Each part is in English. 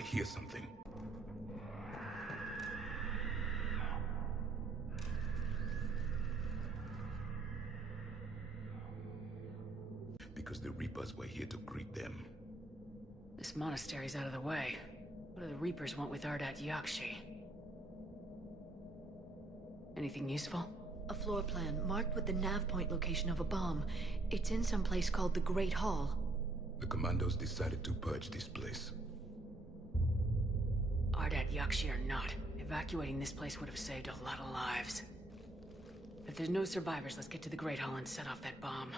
I hear something. Because the Reapers were here to greet them. This monastery's out of the way. What do the Reapers want with Ardat Yakshi? Anything useful? A floor plan marked with the nav point location of a bomb. It's in some place called the Great Hall. The commandos decided to purge this place. Ardat Yakshi or not, evacuating this place would have saved a lot of lives. If there's no survivors, let's get to the Great Hall and set off that bomb.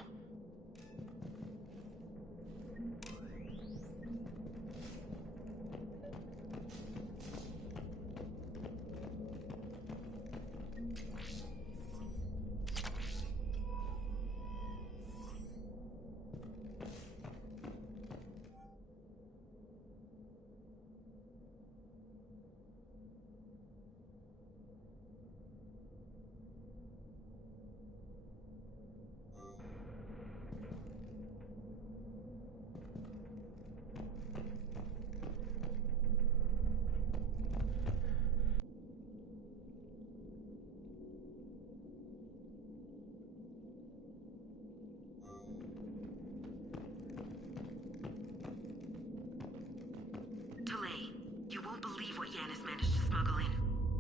You won't believe what Yanis managed to smuggle in.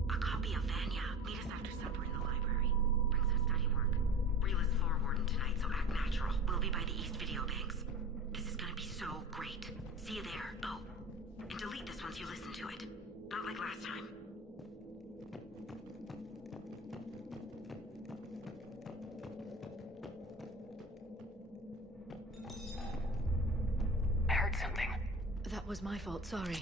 A copy of Vanya. Meet us after supper in the library. Bring some study work. Reela's floor warden tonight, so act natural. We'll be by the East Video Banks. This is gonna be so great. See you there. Oh, and delete this once you listen to it. Not like last time. I heard something. That was my fault, sorry.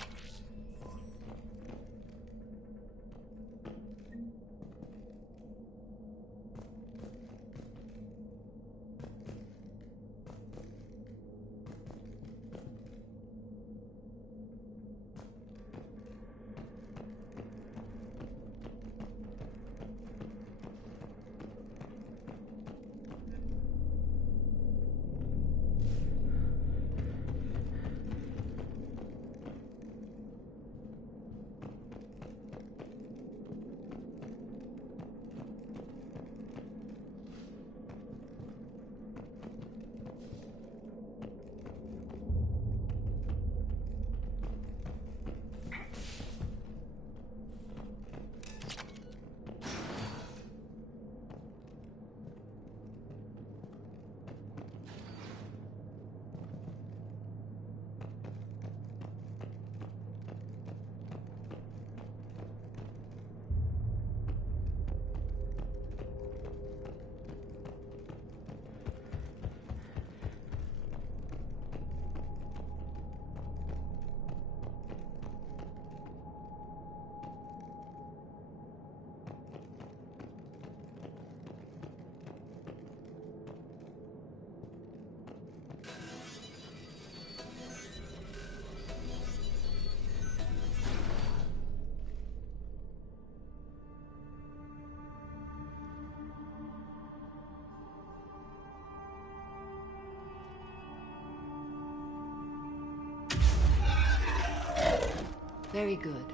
Very good.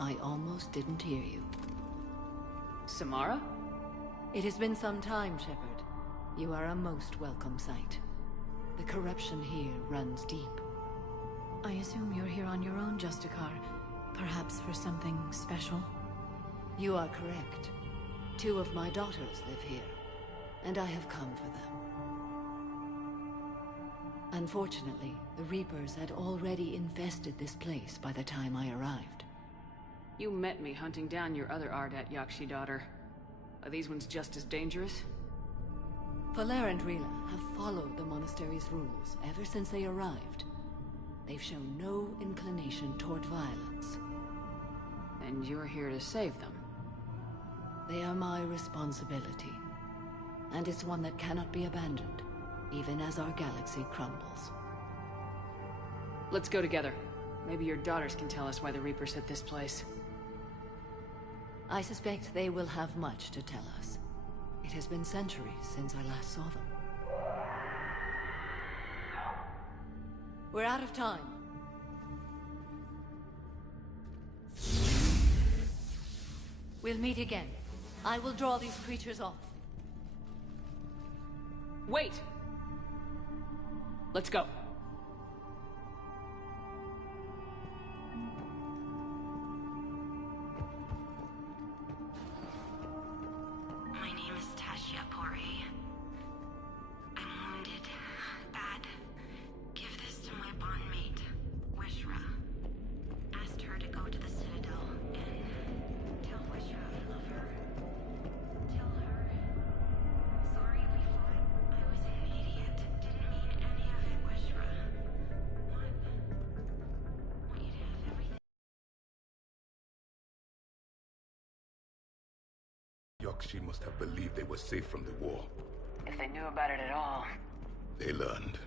I almost didn't hear you. Samara? It has been some time, Shepard. You are a most welcome sight. The corruption here runs deep. I assume you're here on your own, Justicar. Perhaps for something special? You are correct. 2 of my daughters live here, and I have come for them. Unfortunately, the Reapers had already infested this place by the time I arrived. You met me hunting down your other Ardat Yakshi daughter. Are these ones just as dangerous? Falere and Reela have followed the monastery's rules ever since they arrived. They've shown no inclination toward violence. And you're here to save them? They are my responsibility. And it's one that cannot be abandoned, even as our galaxy crumbles. Let's go together. Maybe your daughters can tell us why the Reapers hit this place. I suspect they will have much to tell us. It has been centuries since I last saw them. We're out of time. We'll meet again. I will draw these creatures off. Wait! Let's go. My name is Tasha Pore. I'm wounded. Bad. Give this to my bondmate, Weshra. Asked her to go to the Citadel and tell Weshra I love her. Tell her. Sorry we fought. I was an idiot. Didn't mean any of it, Weshra. Want you to have everything. Yakshi must have believed they were safe from the war. If they knew about it at all. They learned.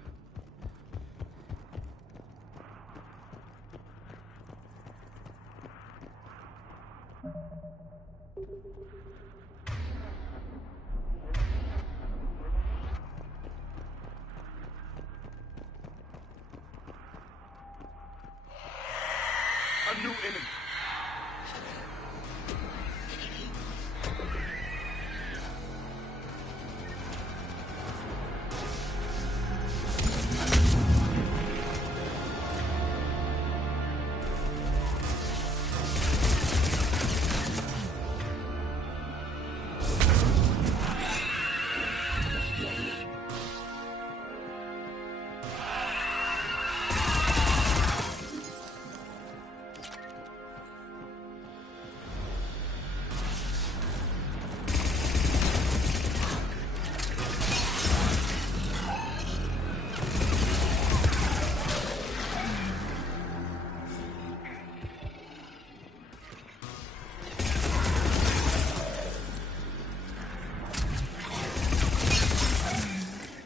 A new enemy!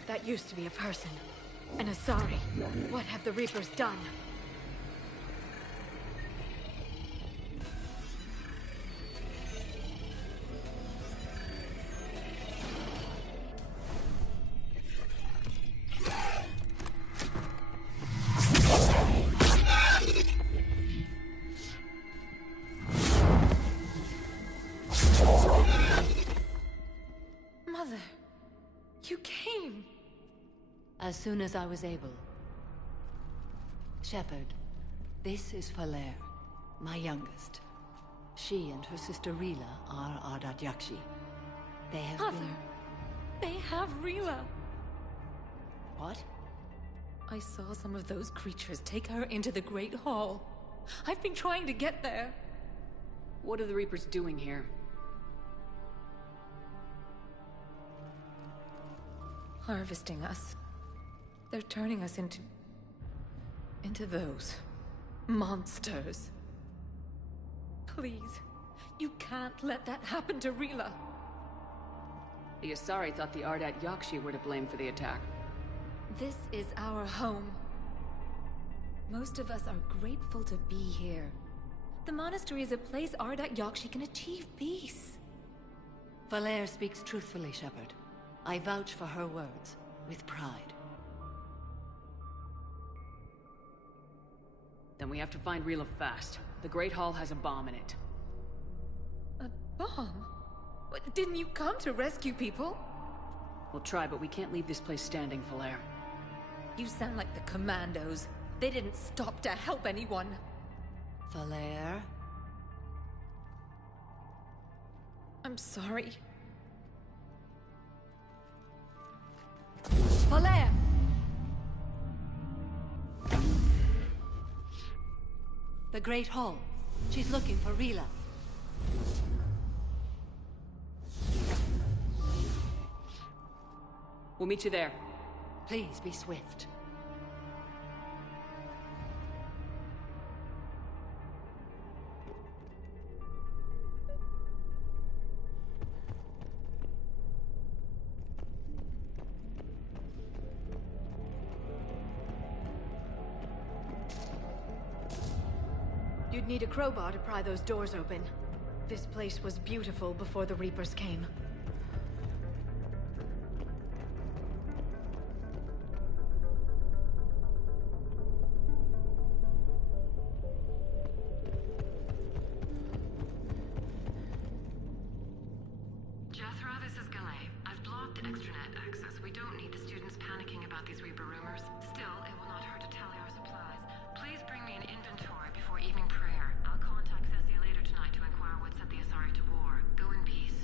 That used to be a person. An Asari. What have the Reapers done? Mother, you came. As soon as I was able. Shepard, this is Falere, my youngest. She and her sister Rila are Ardat Yakshi. They have been... They have Rila. What? I saw some of those creatures take her into the Great Hall. I've been trying to get there. What are the Reapers doing here? Harvesting us. They're turning us into those monsters. Please, you can't let that happen to Rila. The Asari thought the Ardat Yakshi were to blame for the attack. This is our home. Most of us are grateful to be here. The monastery is a place Ardat Yakshi can achieve peace. Falere speaks truthfully, Shepard. I vouch for her words, with pride. Then we have to find Rila fast. The Great Hall has a bomb in it. A bomb? What, didn't you come to rescue people? We'll try, but we can't leave this place standing, Falere. You sound like the Commandos. They didn't stop to help anyone. Falere? I'm sorry. Falere! The Great Hall. She's looking for Rila. We'll meet you there. Please be swift. You'd need a crowbar to pry those doors open. This place was beautiful before the Reapers came. about these Reaper rumors. Still, it will not hurt to tally our supplies. Please bring me an inventory before evening prayer. I'll contact Cessia later tonight to inquire what set the Asari to war. Go in peace.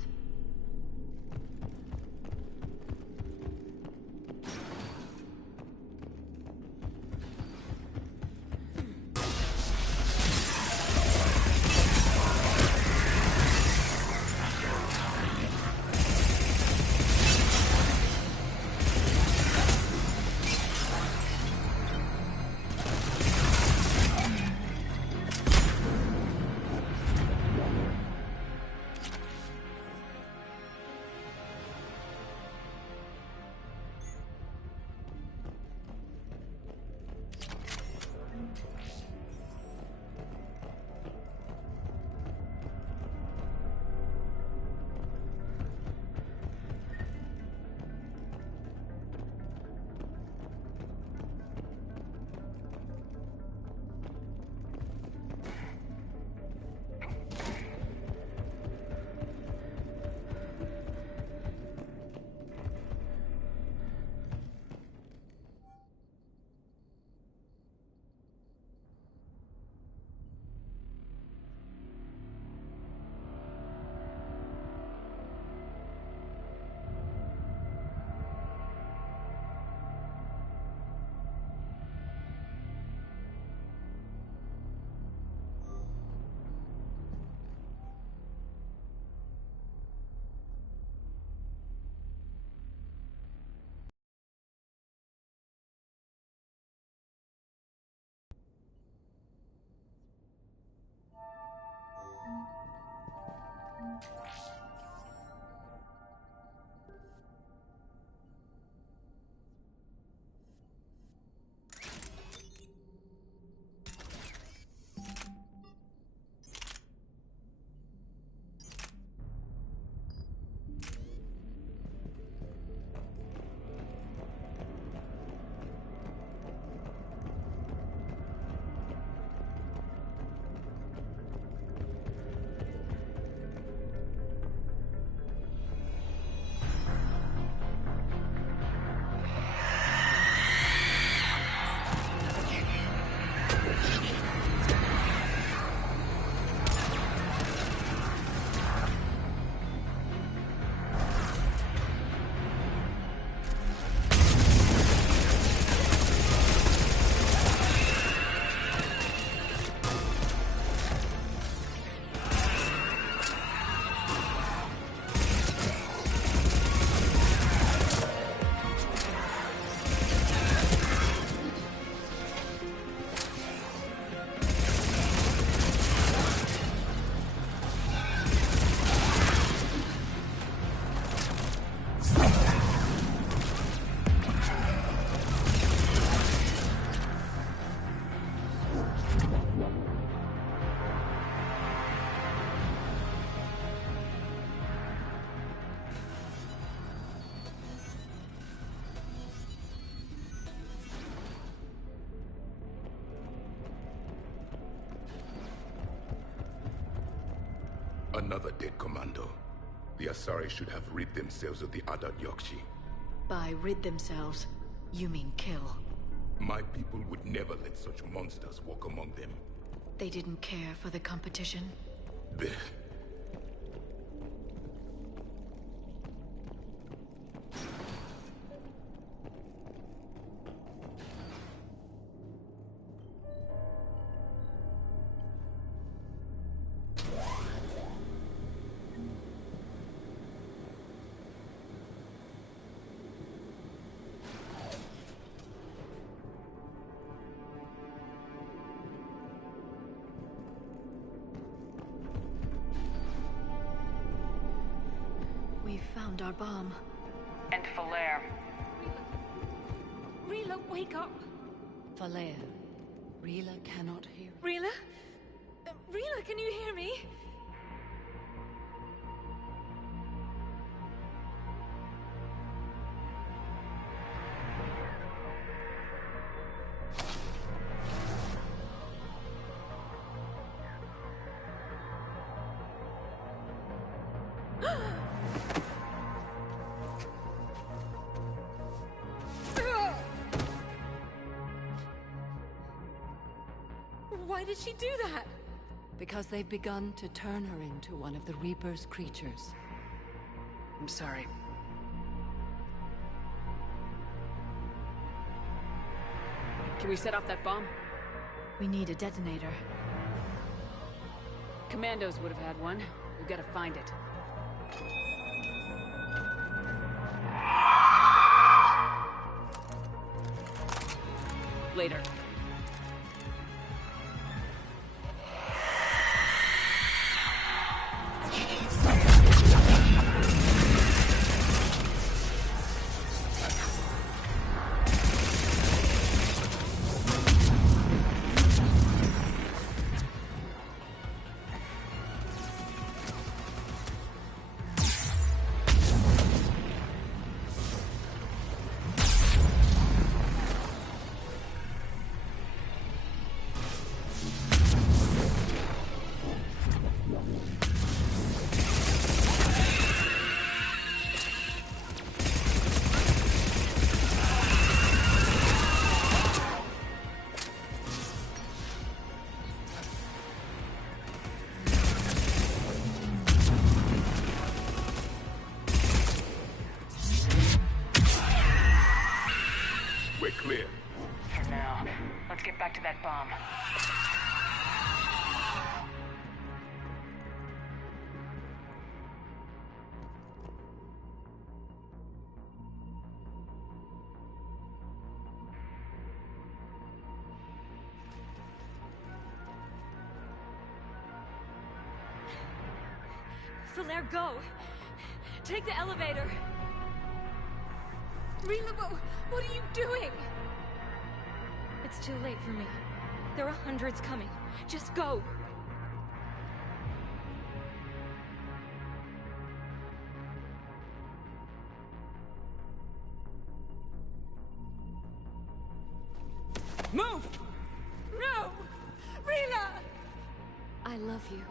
Another dead commando. The Asari should have rid themselves of the other Yokshi. By rid themselves, you mean kill. My people would never let such monsters walk among them. They didn't care for the competition? Blech. We found our bomb. And Falaire. Rila, wake up! Falaire. Rila cannot hear. Rila? Rila, can you hear me? Why did she do that? Because they've begun to turn her into one of the Reaper's creatures. I'm sorry. Can we set off that bomb? We need a detonator. Commandos would have had one. We've got to find it. Later. We're clear. For now. Let's get back to that bomb. Solaire, go! Take the elevator! Rila, what are you doing? It's too late for me. There are hundreds coming. Just go! Move! No! Rila! I love you.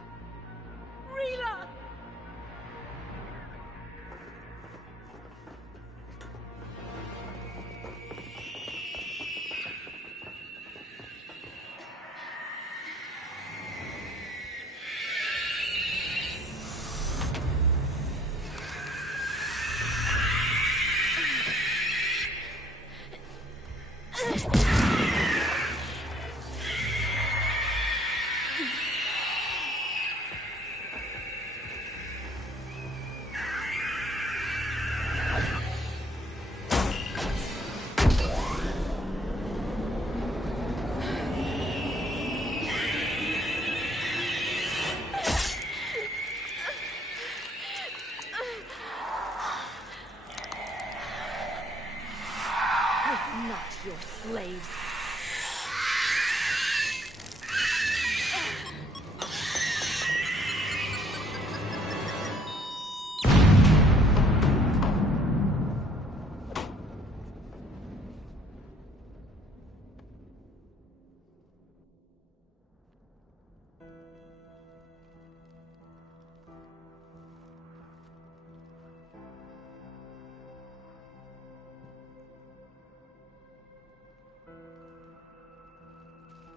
Rila! Not your slaves.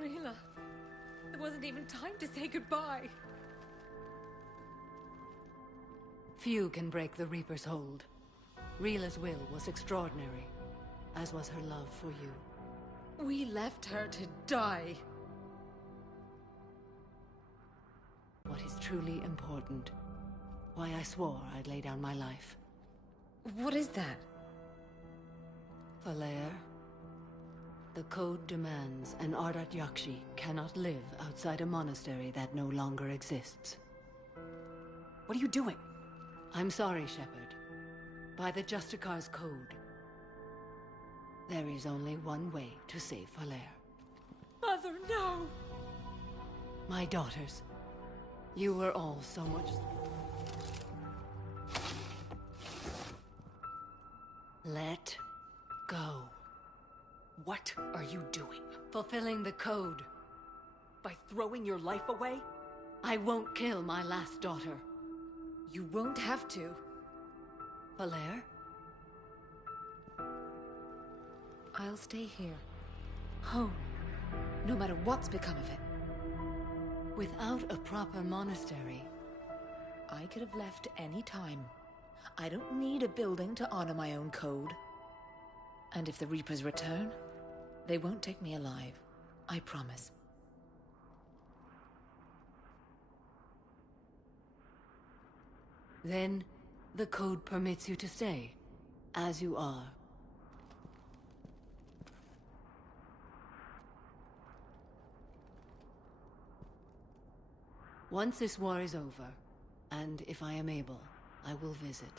Rila, there wasn't even time to say goodbye. Few can break the Reaper's hold. Rila's will was extraordinary, as was her love for you. We left her to die. What is truly important. Why I swore I'd lay down my life. What is that? Falair, the code demands an Ardat Yakshi cannot live outside a monastery that no longer exists. What are you doing? I'm sorry, Shepard. By the Justicar's code, there is only one way to save Falair. Mother, no! My daughters, you were all so much... Let go. What are you doing? Fulfilling the code. By throwing your life away? I won't kill my last daughter. You won't have to. Falair? I'll stay here. Home. No matter what's become of it. Without a proper monastery, I could have left any time. I don't need a building to honor my own code. And if the Reapers return, they won't take me alive. I promise. then the code permits you to stay, as you are. Once this war is over, and if I am able, I will visit,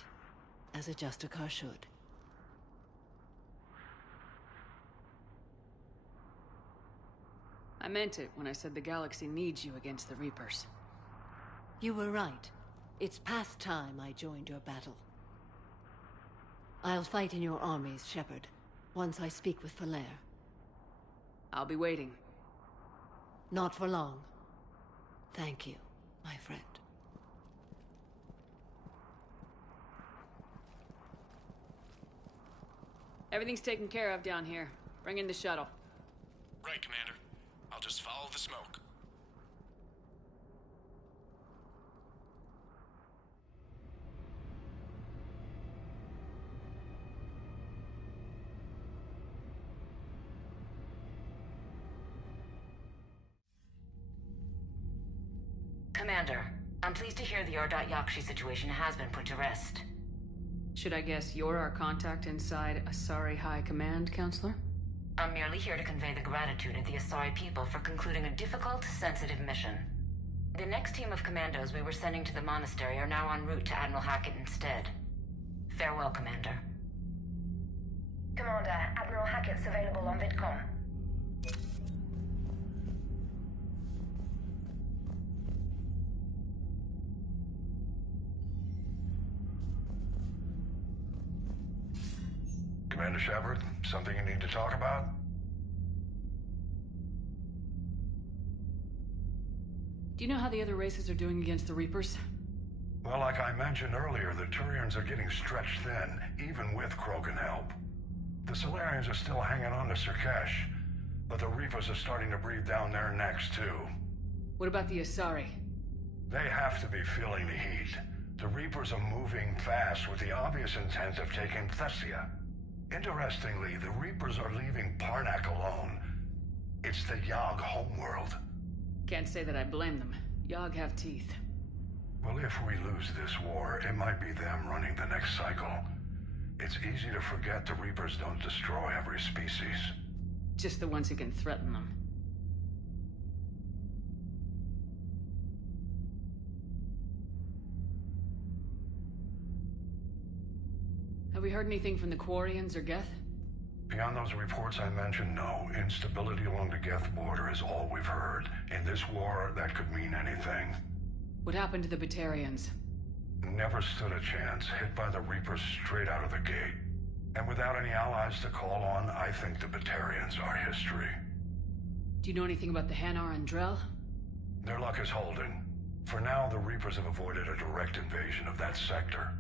as a Justicar should. I meant it when I said the galaxy needs you against the Reapers. You were right. It's past time I joined your battle. I'll fight in your armies, Shepard, once I speak with Falair. I'll be waiting. Not for long. Thank you, my friend. Everything's taken care of down here. Bring in the shuttle. Right, Commander. I'll just follow the smoke. Commander, I'm pleased to hear the Yakshi situation has been put to rest. Should I guess you're our contact inside Asari High Command, Counselor? I'm merely here to convey the gratitude of the Asari people for concluding a difficult, sensitive mission. The next team of commandos we were sending to the monastery are now en route to Admiral Hackett instead. Farewell, Commander. Commander, Admiral Hackett's available on VidCom. Commander Shepard, something you need to talk about? Do you know how the other races are doing against the Reapers? Well, like I mentioned earlier, the Turians are getting stretched thin, even with Krogan help. The Solarians are still hanging on to Surkesh, but the Reapers are starting to breathe down their necks, too. What about the Asari? They have to be feeling the heat. The Reapers are moving fast with the obvious intent of taking Thessia. Interestingly, the Reapers are leaving Parnak alone. It's the Yog homeworld. Can't say that I blame them. Yog have teeth. Well, if we lose this war, it might be them running the next cycle. It's easy to forget the Reapers don't destroy every species. Just the ones who can threaten them. Have we heard anything from the Quarians or Geth? Beyond those reports I mentioned, no. Instability along the Geth border is all we've heard. In this war, that could mean anything. What happened to the Batarians? Never stood a chance, hit by the Reapers straight out of the gate. And without any allies to call on, I think the Batarians are history. Do you know anything about the Hanar and Drell? Their luck is holding. For now, the Reapers have avoided a direct invasion of that sector.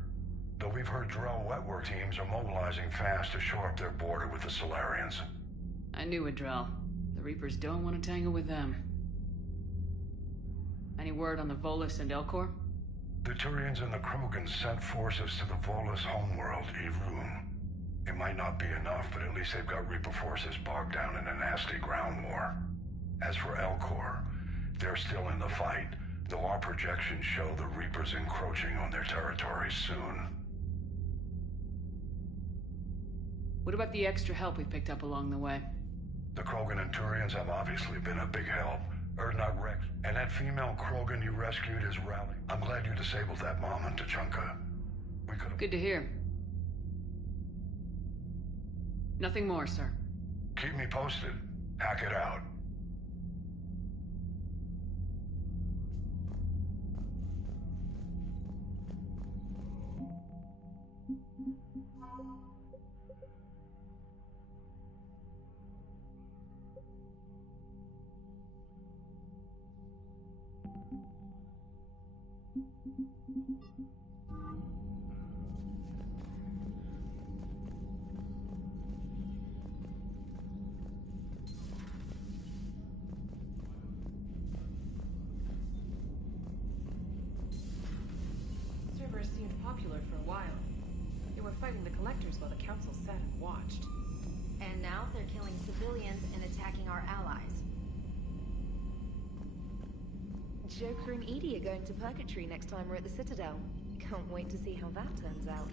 Though we've heard Drell wetwork teams are mobilizing fast to shore up their border with the Solarians. I knew it, Drell. The Reapers don't want to tangle with them. Any word on the Volus and Elcor? The Turians and the Krogan sent forces to the Volus homeworld, Irun. It might not be enough, but at least they've got Reaper forces bogged down in a nasty ground war. As for Elcor, they're still in the fight, though our projections show the Reapers encroaching on their territory soon. What about the extra help we picked up along the way? The Krogan and Turians have obviously been a big help. Erdnot Rex, and that female Krogan you rescued is rallying. I'm glad you disabled that mom in Tachanka. We could have... Good to hear. Nothing more, sir. Keep me posted. Hack it out. popular for a while. They were fighting the collectors while the council sat and watched. And now they're killing civilians and attacking our allies. Joker and Edie are going to Purgatory next time we're at the Citadel. Can't wait to see how that turns out.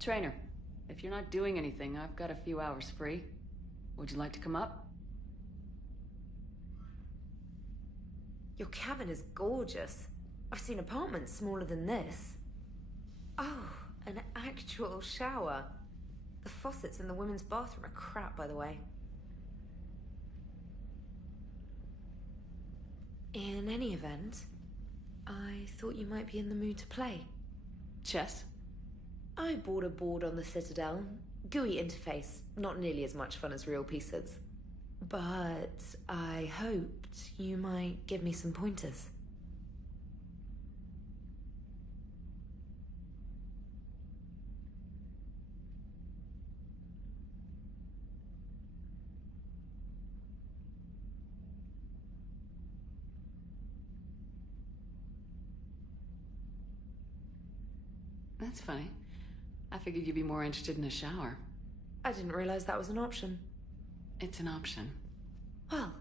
Trainer, if you're not doing anything, I've got a few hours free. Would you like to come up? Your cabin is gorgeous. I've seen apartments smaller than this. Oh, an actual shower. The faucets in the women's bathroom are crap, by the way. In any event, I thought you might be in the mood to play. Chess? I bought a board on the Citadel. GUI interface, not nearly as much fun as real pieces. But I hoped you might give me some pointers. That's funny. I figured you'd be more interested in a shower. I didn't realize that was an option. It's an option. Well,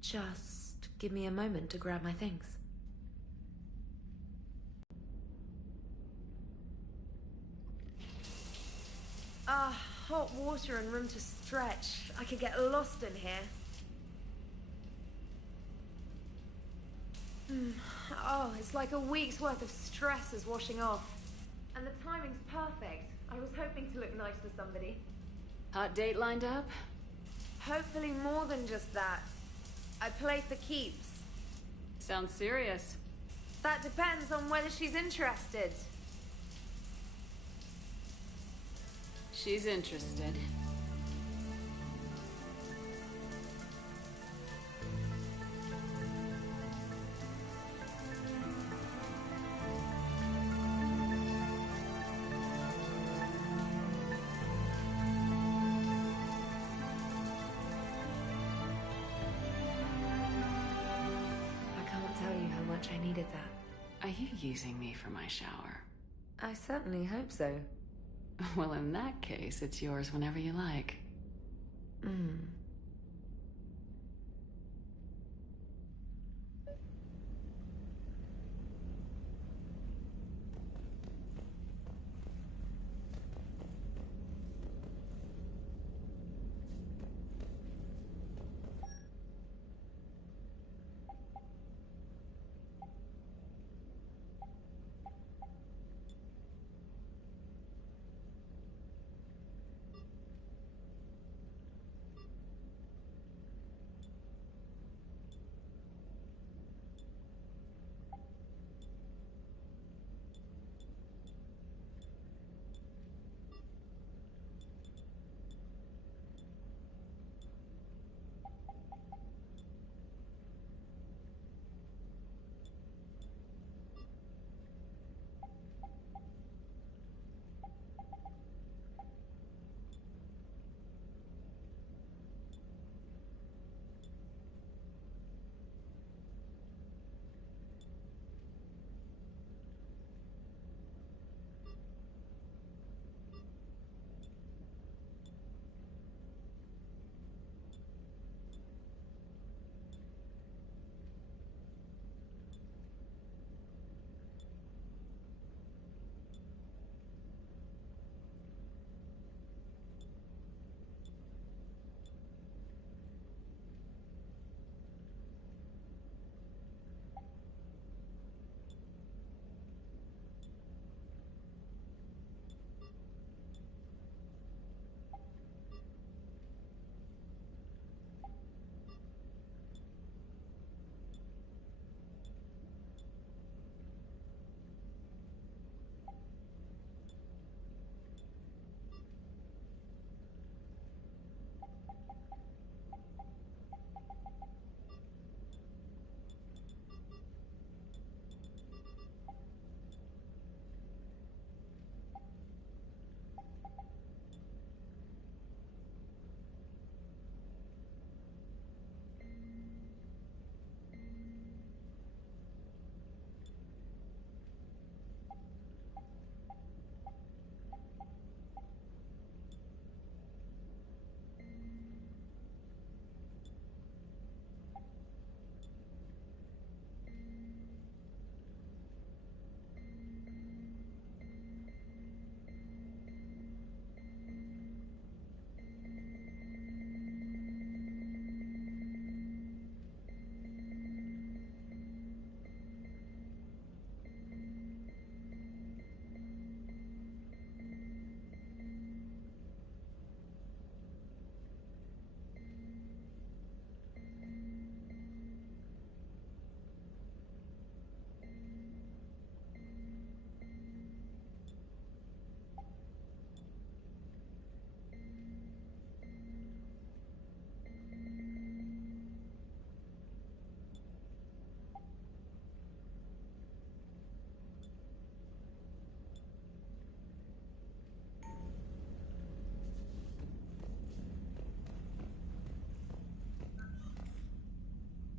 just give me a moment to grab my things. Hot water and room to stretch. I could get lost in here. Oh, it's like a week's worth of stress is washing off. And the timing's perfect. I was hoping to look nice to somebody. Hot date lined up? Hopefully more than just that. I play for keeps. Sounds serious. That depends on whether she's interested. She's interested. I needed that. Are you using me for my shower? I certainly hope so. Well, in that case, it's yours whenever you like.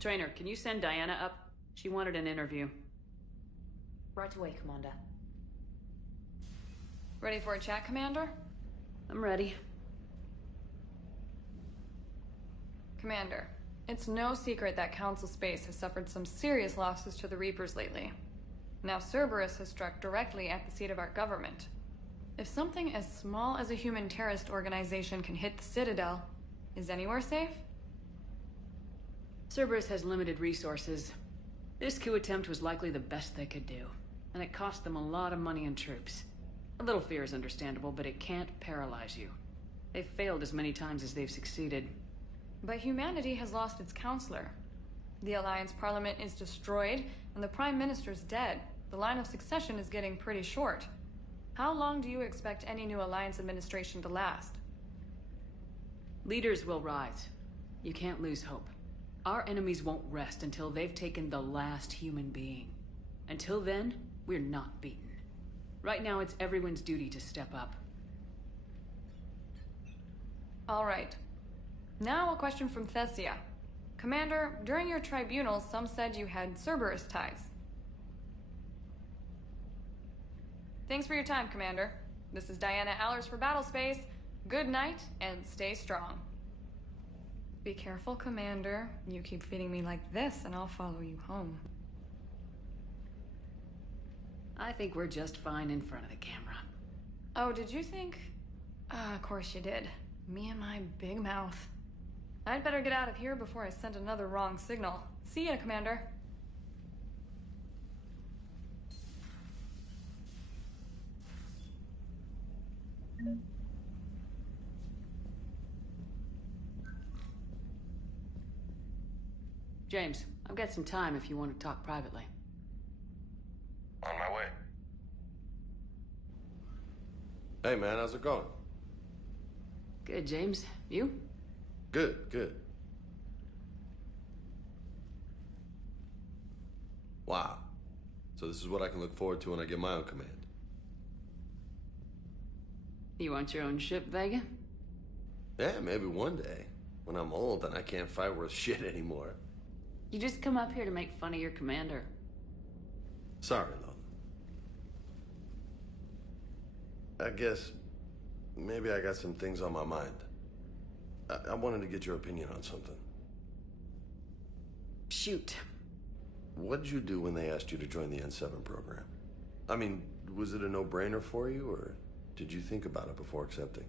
Trainer, can you send Diana up? She wanted an interview. Right away, Commander. Ready for a chat, Commander? I'm ready. Commander, it's no secret that Council Space has suffered some serious losses to the Reapers lately. Now Cerberus has struck directly at the seat of our government. If something as small as a human terrorist organization can hit the Citadel, is anywhere safe? Cerberus has limited resources. This coup attempt was likely the best they could do, and it cost them a lot of money and troops. A little fear is understandable, but it can't paralyze you. They've failed as many times as they've succeeded. But humanity has lost its counselor. The Alliance Parliament is destroyed, and the Prime Minister's dead. The line of succession is getting pretty short. How long do you expect any new Alliance administration to last? Leaders will rise. You can't lose hope. Our enemies won't rest until they've taken the last human being. Until then, we're not beaten. Right now, it's everyone's duty to step up. All right. Now a question from Thessia. Commander, during your tribunal, some said you had Cerberus ties. Thanks for your time, Commander. This is Diana Allers for Battlespace. Good night, and stay strong. Be careful, Commander. You keep feeding me like this, and I'll follow you home. I think we're just fine in front of the camera. Oh, did you think? Of course you did. Me and my big mouth. I'd better get out of here before I send another wrong signal. See ya, Commander. James, I've got some time if you want to talk privately. On my way. Hey man, how's it going? Good, James. You? Good, good. Wow. So this is what I can look forward to when I get my own command. You want your own ship, Vega? Yeah, maybe one day. When I'm old and I can't fight worth shit anymore. You just come up here to make fun of your commander. Sorry, Lola. I guess maybe I got some things on my mind. I wanted to get your opinion on something. Shoot. What did you do when they asked you to join the N7 program? I mean, was it a no-brainer for you, or did you think about it before accepting?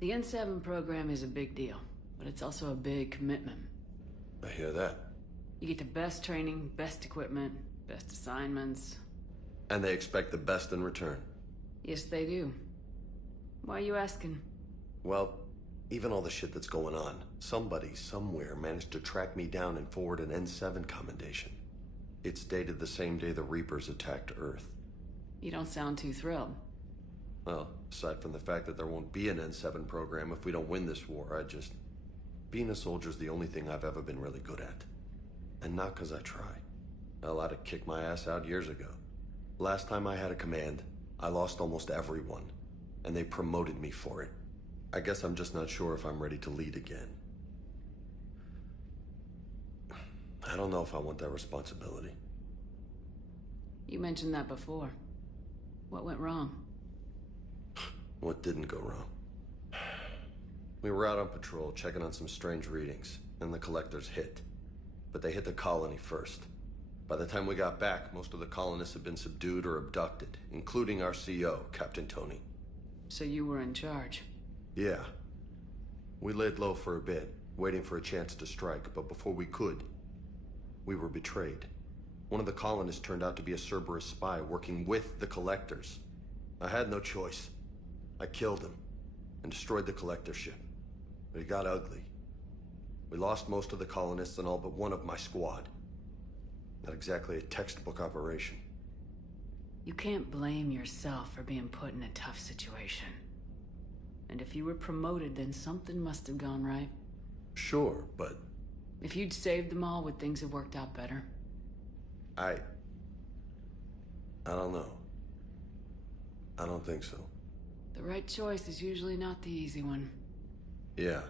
The N7 program is a big deal, but it's also a big commitment. I hear that. You get the best training, best equipment, best assignments. And they expect the best in return. Yes, they do. Why are you asking? Well, even all the shit that's going on, somebody somewhere managed to track me down and forward an N7 commendation. It's dated the same day the Reapers attacked Earth. You don't sound too thrilled. Well, aside from the fact that there won't be an N7 program if we don't win this war, being a soldier's the only thing I've ever been really good at. And not because I try. Hell, I'd have kicked my ass out years ago. Last time I had a command, I lost almost everyone, and they promoted me for it. I guess I'm just not sure if I'm ready to lead again. I don't know if I want that responsibility. You mentioned that before. What went wrong? What didn't go wrong? We were out on patrol, checking on some strange readings, and the collectors hit. But they hit the colony first. By the time we got back, most of the colonists had been subdued or abducted, including our CO, Captain Tony. So you were in charge? Yeah. We laid low for a bit, waiting for a chance to strike, but before we could, we were betrayed. One of the colonists turned out to be a Cerberus spy working with the collectors. I had no choice. I killed him and destroyed the collector ship. But it got ugly. We lost most of the colonists and all but one of my squad. Not exactly a textbook operation. You can't blame yourself for being put in a tough situation. And if you were promoted, then something must have gone right. Sure, but... If you'd saved them all, would things have worked out better? I don't know. I don't think so. The right choice is usually not the easy one. Yeah.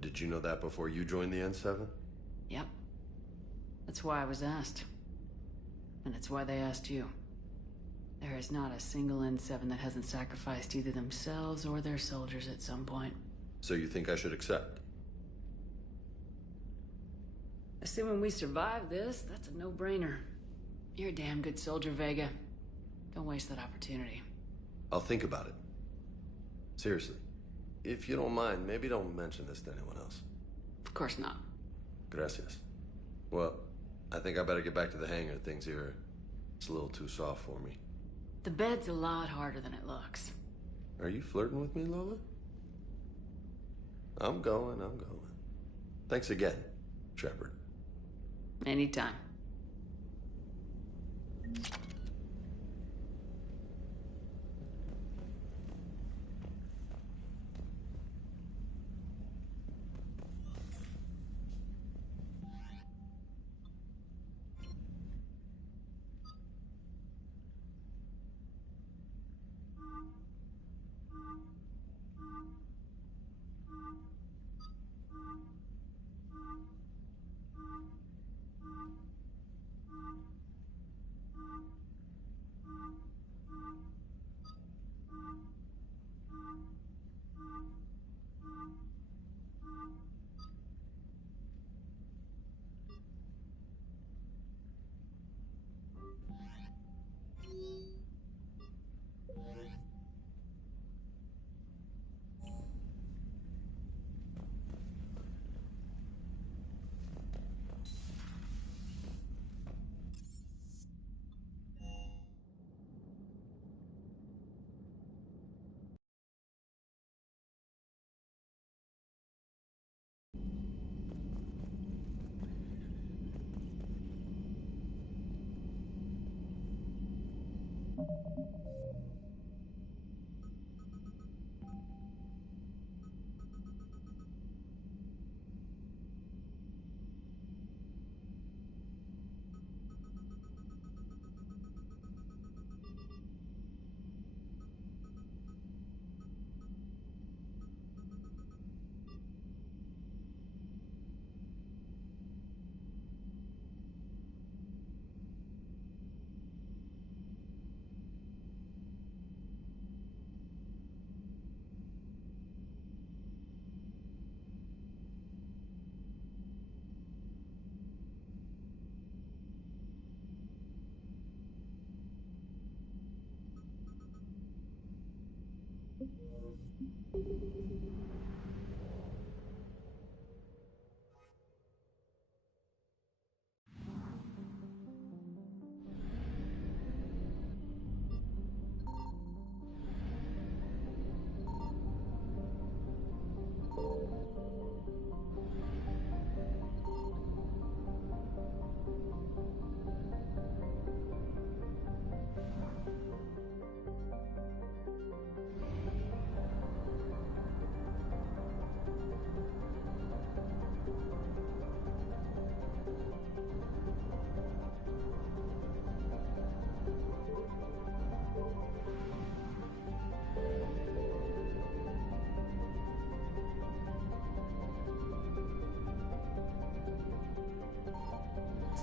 Did you know that before you joined the N7? Yep. That's why I was asked. And it's why they asked you. There is not a single N7 that hasn't sacrificed either themselves or their soldiers at some point. So you think I should accept? Assuming we survive this, that's a no-brainer. You're a damn good soldier, Vega. Don't waste that opportunity. I'll think about it. Seriously. If you don't mind, maybe don't mention this to anyone else. Of course not. Gracias. Well, I think I better get back to the hangar. Things here, it's a little too soft for me. The bed's a lot harder than it looks. Are you flirting with me, Lola? I'm going. Thanks again, Shepard. Anytime.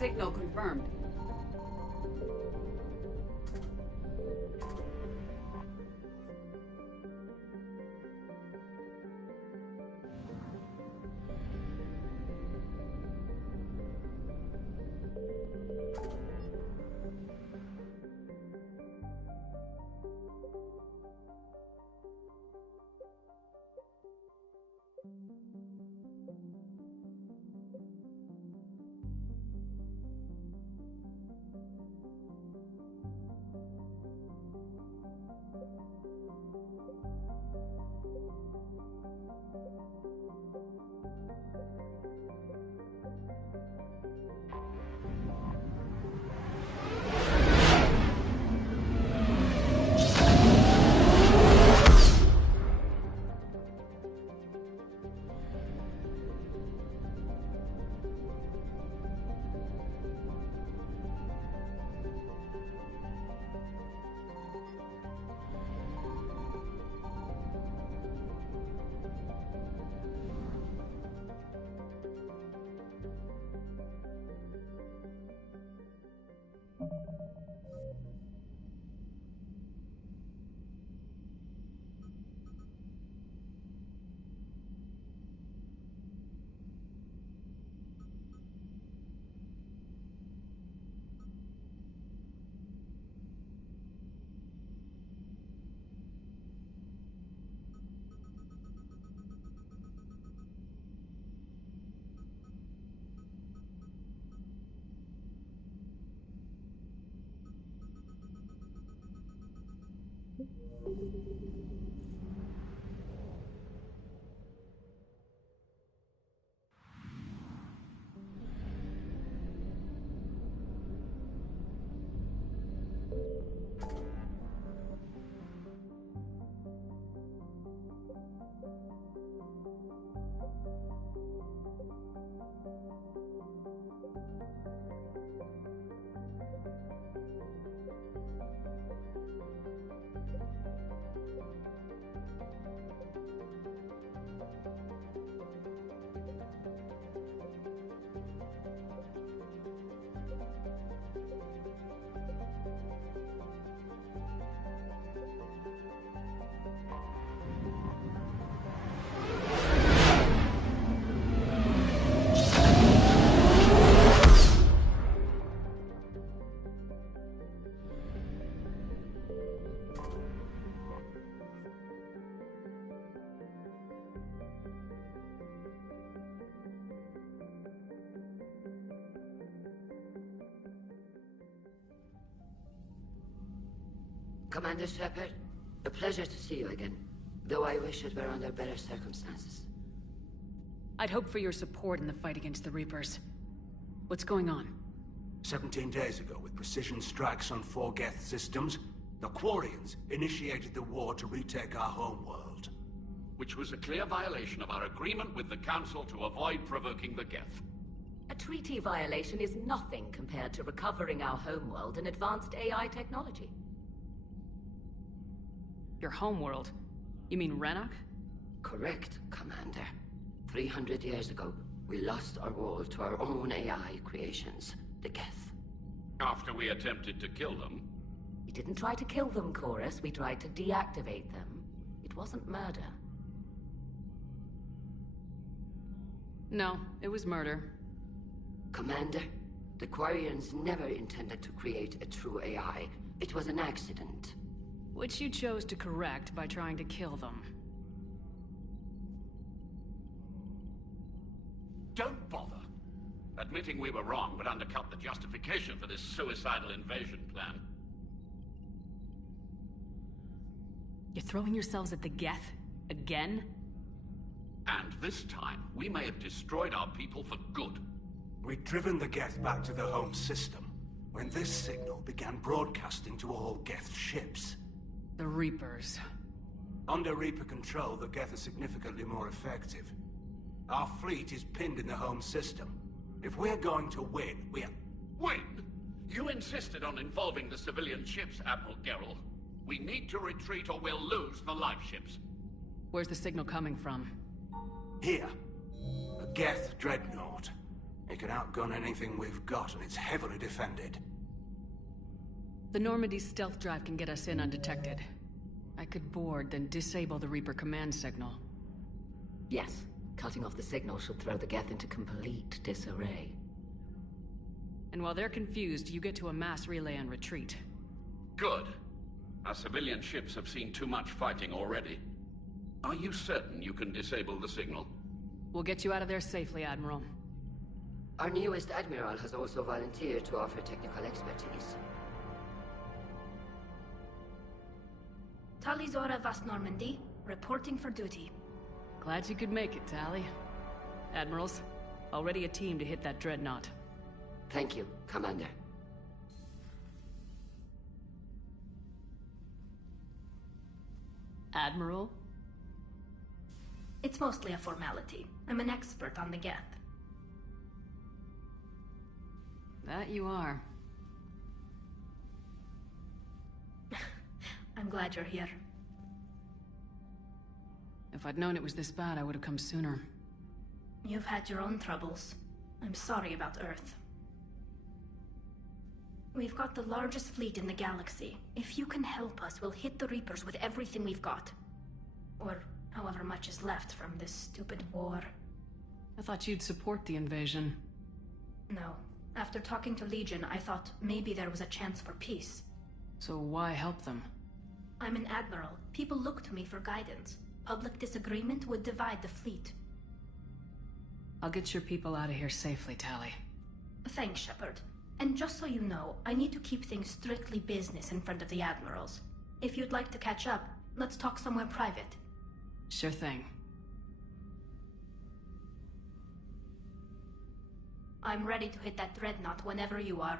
Signal confirmed. Commander Shepard, a pleasure to see you again, though I wish it were under better circumstances. I'd hoped for your support in the fight against the Reapers. What's going on? 17 days ago, with precision strikes on 4 Geth systems, the Quarians initiated the war to retake our homeworld. Which was a clear violation of our agreement with the Council to avoid provoking the Geth. A treaty violation is nothing compared to recovering our homeworld and advanced AI technology. Your homeworld? You mean Renok? Correct, Commander. 300 years ago, we lost our world to our own AI creations, the Geth. After we attempted to kill them? We didn't try to kill them, Chorus. We tried to deactivate them. It wasn't murder. No, it was murder. Commander, the Quarians never intended to create a true AI. It was an accident. Which you chose to correct by trying to kill them. Don't bother. Admitting we were wrong would undercut the justification for this suicidal invasion plan. You're throwing yourselves at the Geth? Again? And this time, we may have destroyed our people for good. We'd driven the Geth back to the home system, when this signal began broadcasting to all Geth ships. The Reapers. Under Reaper control, the Geth are significantly more effective. Our fleet is pinned in the home system. If we're going to win, we're... Win? You insisted on involving the civilian ships, Admiral Gerrel. We need to retreat or we'll lose the live ships. Where's the signal coming from? Here. A Geth dreadnought. It can outgun anything we've got, and it's heavily defended. The Normandy's stealth drive can get us in undetected. I could board, then disable the Reaper command signal. Yes. Cutting off the signal should throw the Geth into complete disarray. And while they're confused, you get to a mass relay and retreat. Good. Our civilian ships have seen too much fighting already. Are you certain you can disable the signal? We'll get you out of there safely, Admiral. Our newest Admiral has also volunteered to offer technical expertise. Talizora Vast Normandy, reporting for duty. Glad you could make it, Tally. Admirals, already a team to hit that dreadnought. Thank you, Commander. Admiral? It's mostly a formality. I'm an expert on the Geth. That you are. I'm glad you're here. If I'd known it was this bad, I would have come sooner. You've had your own troubles. I'm sorry about Earth. We've got the largest fleet in the galaxy. If you can help us, we'll hit the Reapers with everything we've got. Or however much is left from this stupid war. I thought you'd support the invasion. No. After talking to Legion, I thought maybe there was a chance for peace. So why help them? I'm an admiral. People look to me for guidance. Public disagreement would divide the fleet. I'll get your people out of here safely, Tally. Thanks, Shepard. And just so you know, I need to keep things strictly business in front of the admirals. If you'd like to catch up, Let's talk somewhere private. Sure thing. I'm ready to hit that dreadnought whenever you are.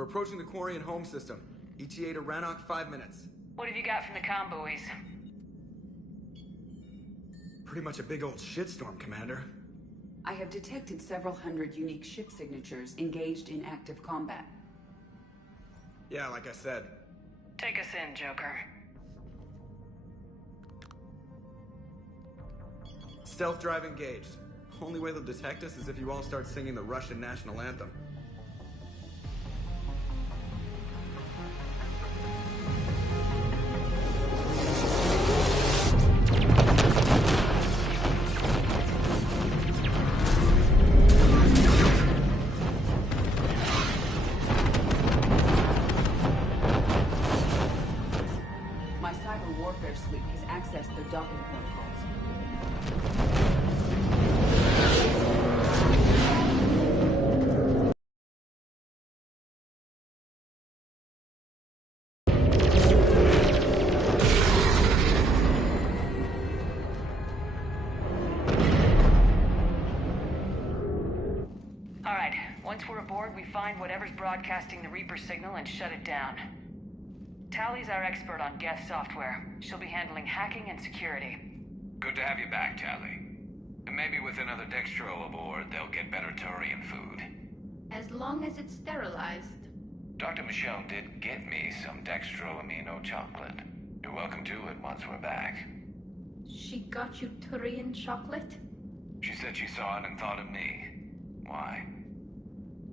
We're approaching the Quarian home system. ETA to Rannoch, 5 minutes. What have you got from the comm buoys? Pretty much a big old shitstorm, Commander. I have detected several hundred unique ship signatures engaged in active combat. Yeah, like I said. Take us in, Joker. Stealth drive engaged. Only way they'll detect us is if you all start singing the Russian national anthem. My cyber warfare suite has accessed their docking protocols. Alright, once we're aboard, we find whatever's broadcasting the Reaper signal and shut it down. Tally's our expert on Geth software. She'll be handling hacking and security. Good to have you back, Tally. And maybe with another Dextro aboard, they'll get better Turian food. As long as it's sterilized. Dr. Michelle did get me some Dextro Amino chocolate. You're welcome to it once we're back. She got you Turian chocolate? She said she saw it and thought of me. Why?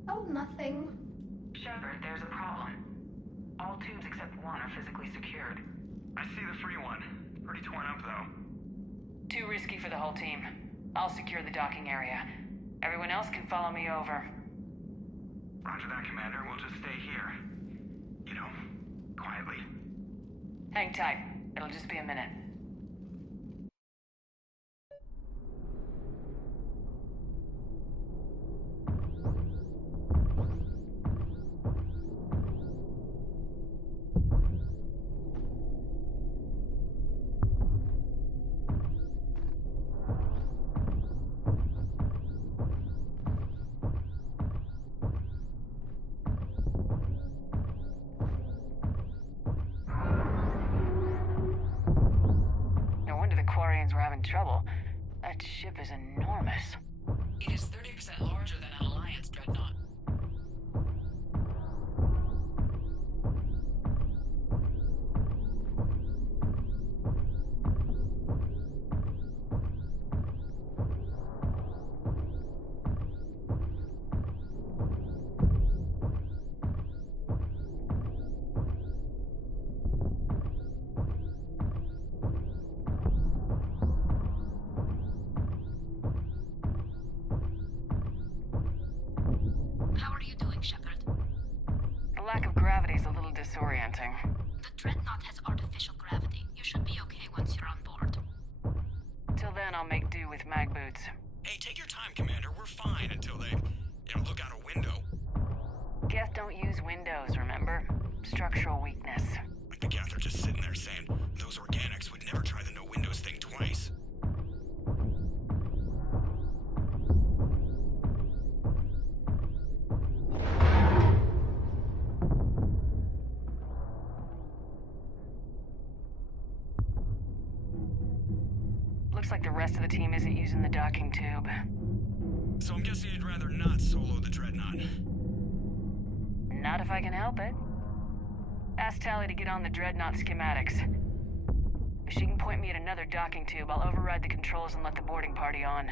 Oh, nothing. Shepard, there's a problem. All tubes except one are physically secured. I see the free one. Pretty torn up, though. Too risky for the whole team. I'll secure the docking area. Everyone else can follow me over. Roger that, Commander. We'll just stay here. You know, quietly. Hang tight. It'll just be a minute. We're having trouble. That ship is enormous. It is 30% larger than an Alliance dreadnought. Disorienting. The dreadnought has artificial gravity. You should be okay once you're on board. Till then, I'll make do with mag boots. Hey, take your time, Commander. We're fine until they, look out a window. Geth don't use windows, remember? Structural weakness. Like the Geth are just sitting there saying, those organics would never try the no windows thing twice. Looks like the rest of the team isn't using the docking tube. So I'm guessing you'd rather not solo the dreadnought. Not if I can help it. Ask Tally to get on the dreadnought schematics. If she can point me at another docking tube, I'll override the controls and let the boarding party on.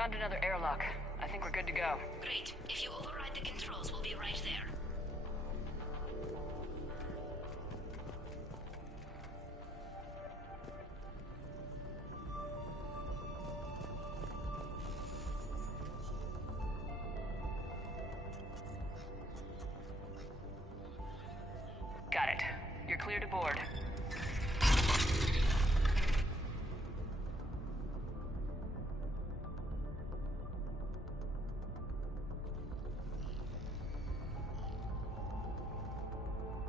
found another airlock. I think we're good to go. Great. If you override the controls, we'll be right there. Got it. You're clear to board.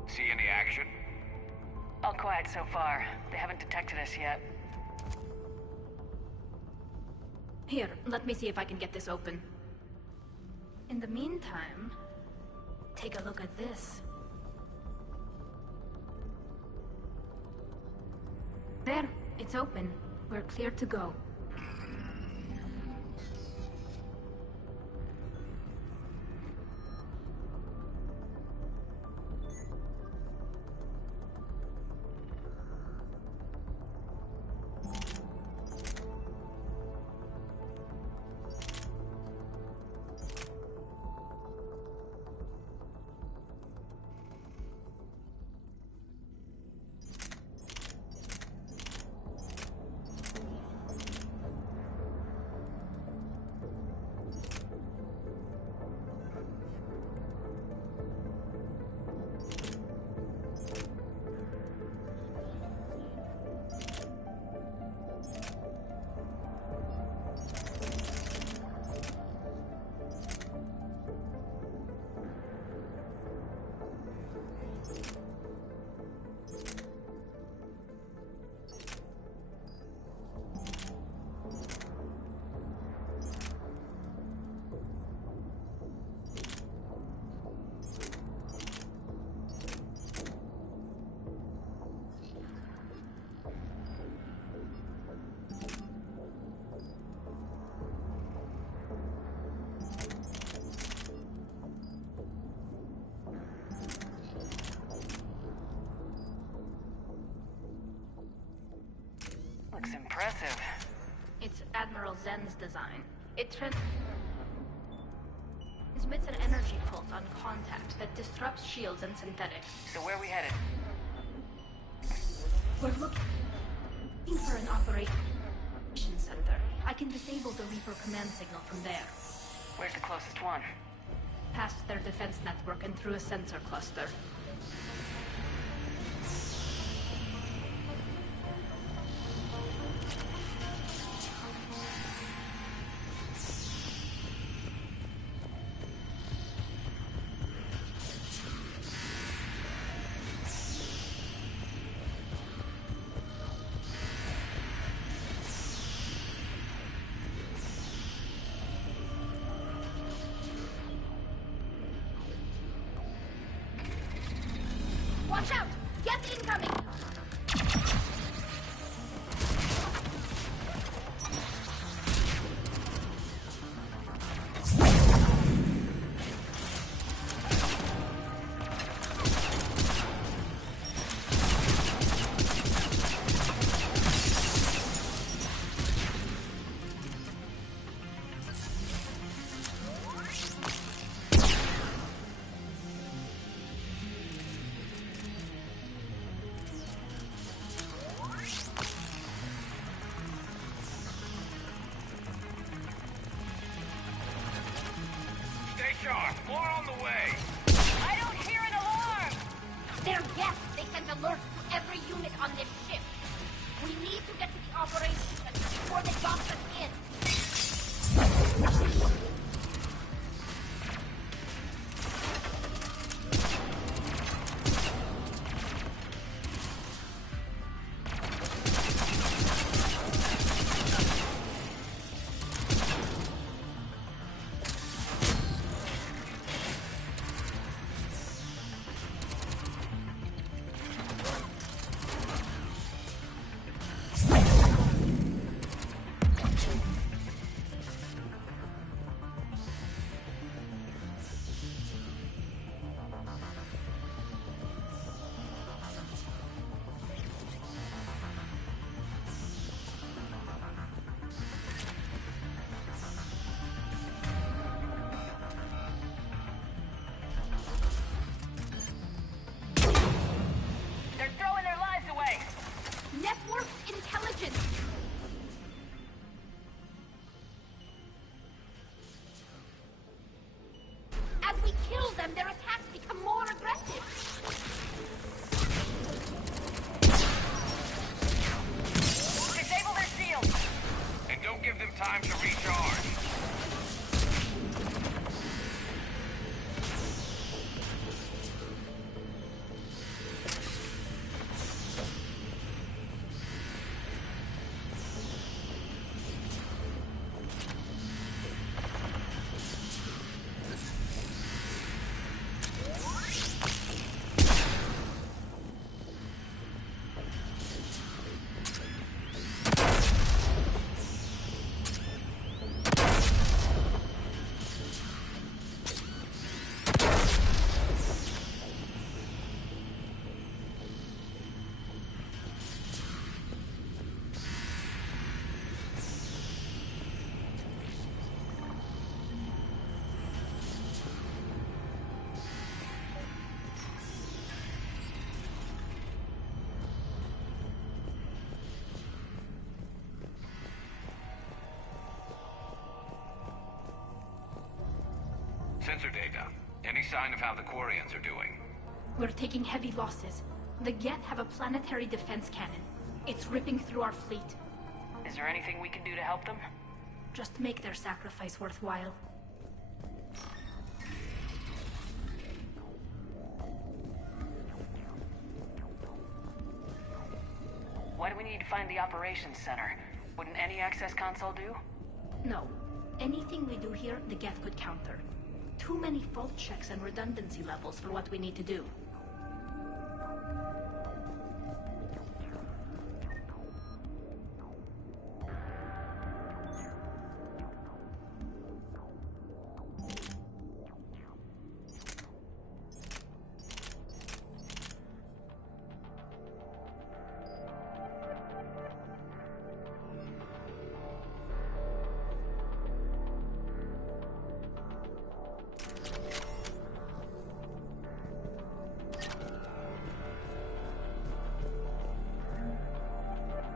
See any action? All quiet so far. They haven't detected us yet. Here, let me see if I can get this open. In the meantime, take a look at this. There, it's open. We're clear to go. Looks impressive. It's Admiral Zen's design. It transmits an energy pulse on contact that disrupts shields and synthetics. So where are we headed? We're looking for an operations center. I can disable the Reaper command signal from there. Where's the closest one? Past their defense network and through a sensor cluster. Watch out! Get incoming! More on the way! I don't hear an alarm! They're guests. They sent alerts to every unit on this ship. We need to get to the operations center before they box us in. kill them, their attacks become more aggressive. Disable their shields! And don't give them time to recharge. Sensor data. Any sign of how the Quarians are doing? We're taking heavy losses. The Geth have a planetary defense cannon. It's ripping through our fleet. Is there anything we can do to help them? Just make their sacrifice worthwhile. Why do we need to find the operations center? Wouldn't any access console do? No. Anything we do here, the Geth could counter. Too many fault checks and redundancy levels for what we need to do.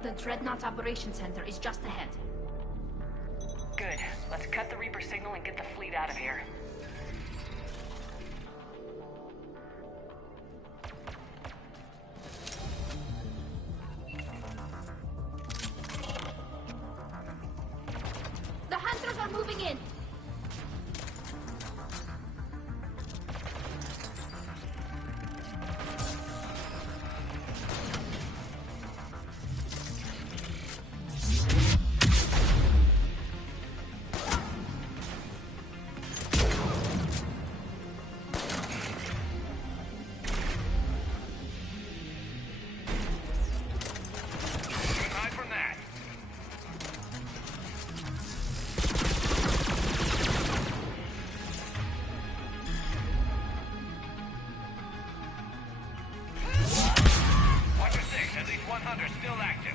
The Dreadnought's Operations Center is just ahead. Good. Let's cut the Reaper signal and get the fleet out of here. The Hunters are moving in!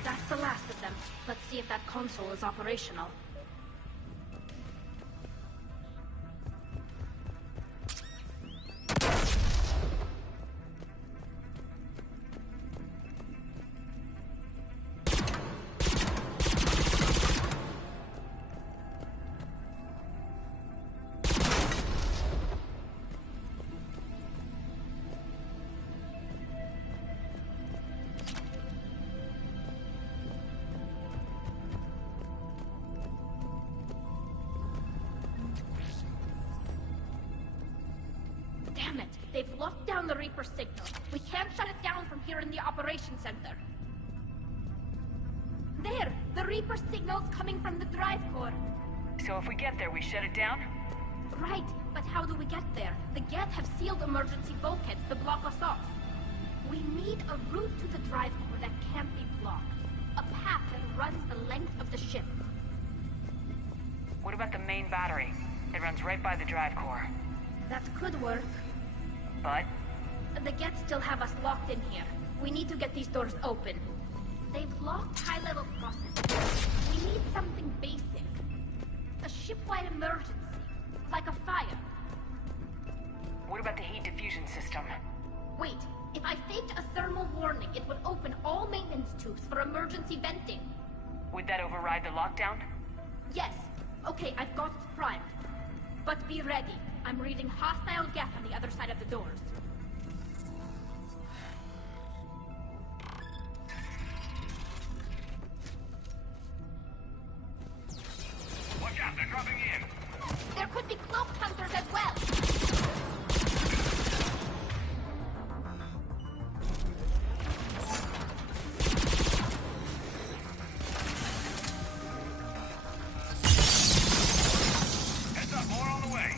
That's the last of them. Let's see if that console is operational. Damn it! They've locked down the Reaper signal. We can't shut it down from here in the Operations Center. There! The Reaper signal's coming from the drive core. So if we get there, we shut it down? Right, but how do we get there? The Geth have sealed emergency bulkheads to block us off. We need a route to the drive core that can't be blocked. A path that runs the length of the ship. What about the main battery? It runs right by the drive core. That could work. But? The Geth still have us locked in here. We need to get these doors open. They've locked high-level processing. We need something basic. A ship-wide emergency. Like a fire. What about the heat diffusion system? Wait, if I faked a thermal warning, it would open all maintenance tubes for emergency venting. Would that override the lockdown? Yes. Okay, I've got it primed. But be ready. I'm reading hostile geth on the other side of the doors. Watch out, they're dropping in. There could be cloaked hunters as well. Heads up, more on the way.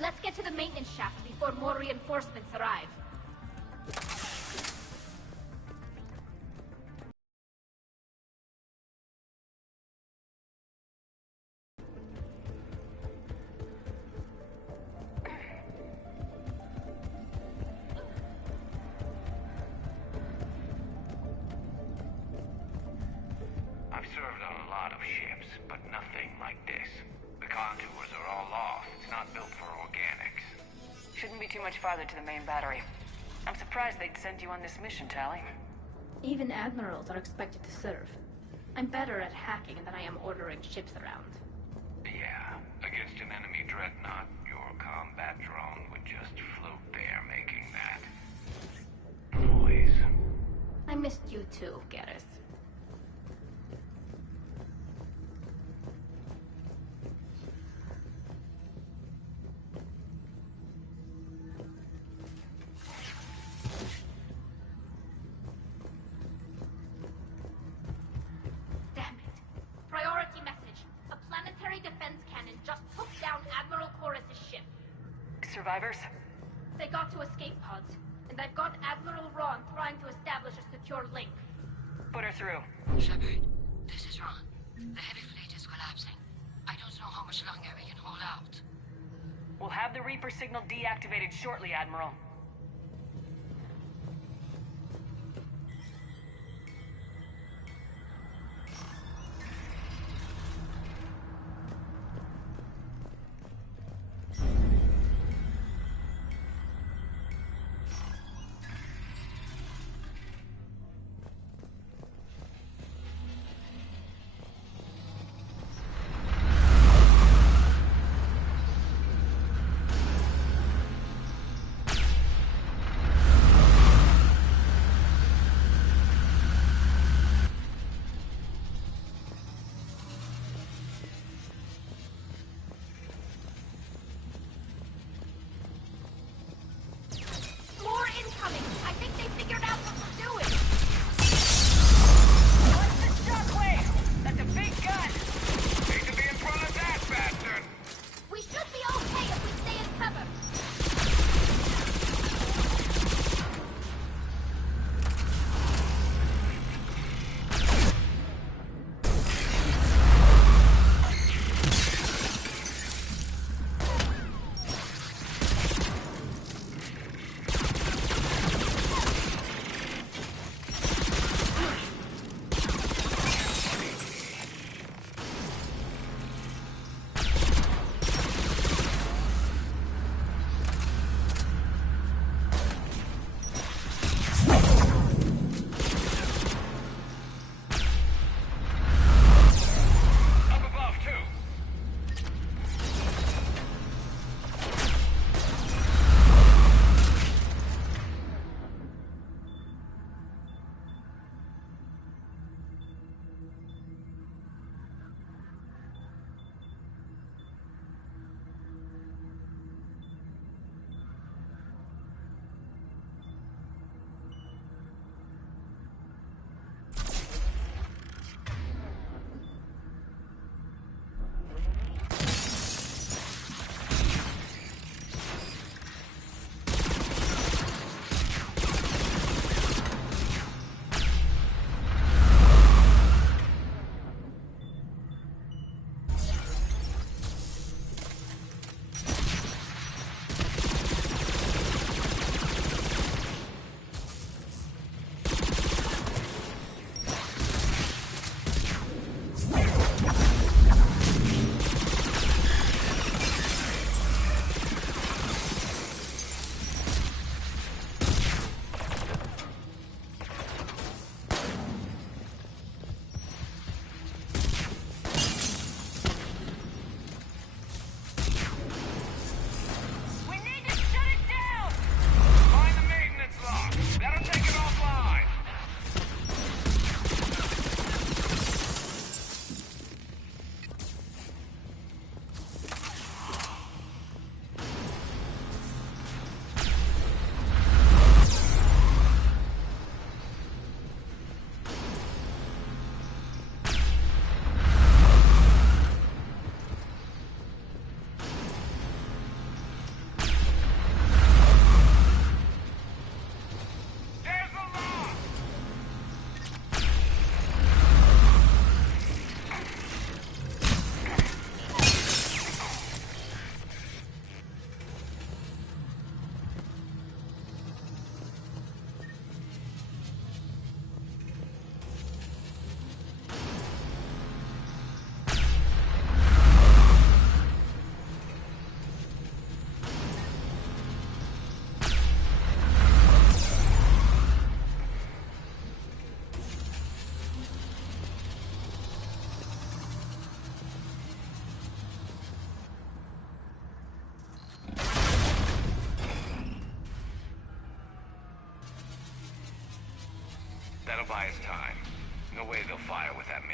Let's get to the maintenance shaft before more reinforcements arrive. I've served on a lot of ships, but nothing like this. The contours are all off. It's not built for organics. Shouldn't be too much farther to the main battery. I'm surprised they'd send you on this mission, Tally. Even admirals are expected to serve. I'm better at hacking than I am ordering ships around. Yeah, against an enemy dreadnought, your combat drone would just float there making that noise. I missed you too, Garrus. Damn it. Priority message. A planetary defense cannon just took down Admiral Chorus's ship. Survivors? They got to escape pods, and I've got Admiral Ron trying to establish a secure link. Put her through. Shepard, this is Ron. The heavy fleet is collapsing. I don't know how much longer we can hold out. We'll have the Reaper signal deactivated shortly, Admiral.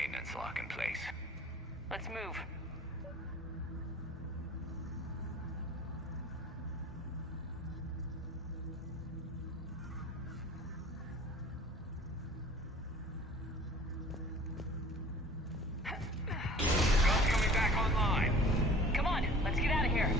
maintenance lock in place. Let's move. Guns coming back online. Come on, let's get out of here.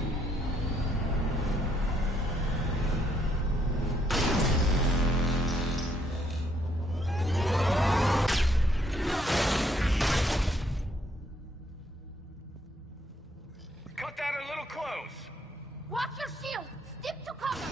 Cut that a little close. Watch your shield! Stick to cover!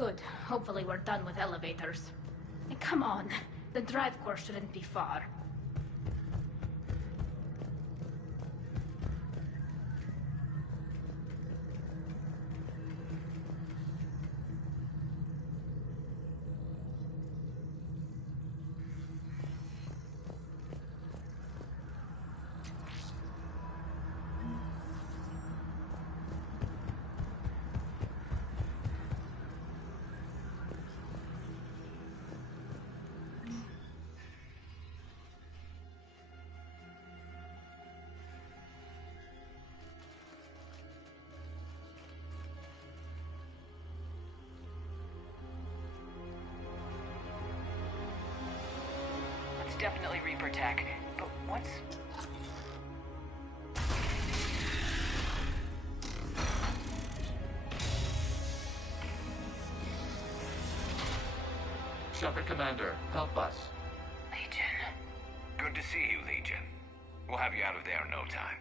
Good. Hopefully we're done with elevators. And come on. The drive course shouldn't be far. Definitely Reaper tech, but what's... Shepard Commander, help us. Legion. Good to see you, Legion. We'll have you out of there in no time.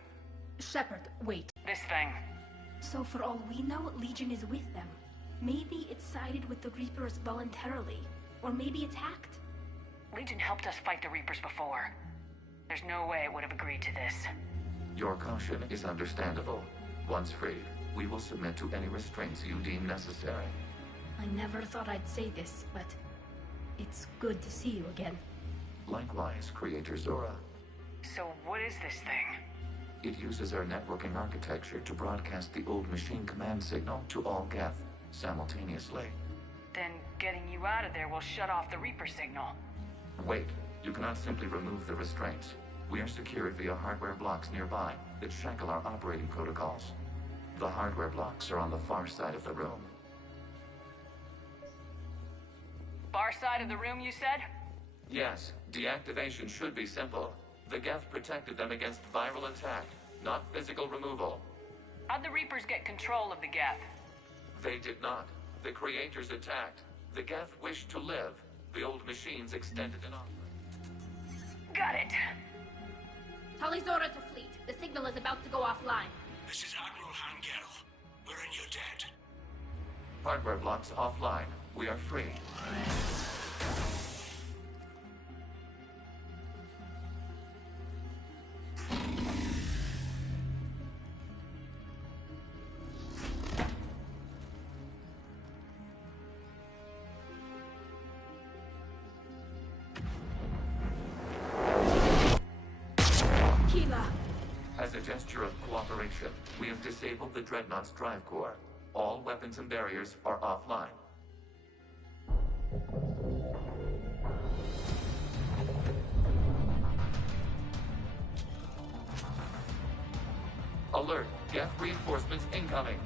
Shepard, wait. This thing. So for all we know, Legion is with them. Maybe it sided with the Reapers voluntarily. Or maybe it's hacked. Legion helped us fight the Reapers before. There's no way it would have agreed to this. Your caution is understandable. Once freed, we will submit to any restraints you deem necessary. I never thought I'd say this, but it's good to see you again. Likewise, Creator Zora. So what is this thing? It uses our networking architecture to broadcast the old machine command signal to all Geth simultaneously. Then getting you out of there will shut off the Reaper signal. Wait, you cannot simply remove the restraints. We are secured via hardware blocks nearby that shackle our operating protocols. The hardware blocks are on the far side of the room. Far side of the room, you said? Yes, deactivation should be simple. The Geth protected them against viral attack, not physical removal. How'd the Reapers get control of the Geth? They did not. The Creators attacked. The Geth wished to live. The old machines extended an offer. Got it. Tali Zora to fleet. The signal is about to go offline. This is Admiral Hangel. We're in your debt. Hardware blocks offline. We are free. As a gesture of cooperation, we have disabled the Dreadnought's drive core. All weapons and barriers are offline. Alert! Geth reinforcements incoming!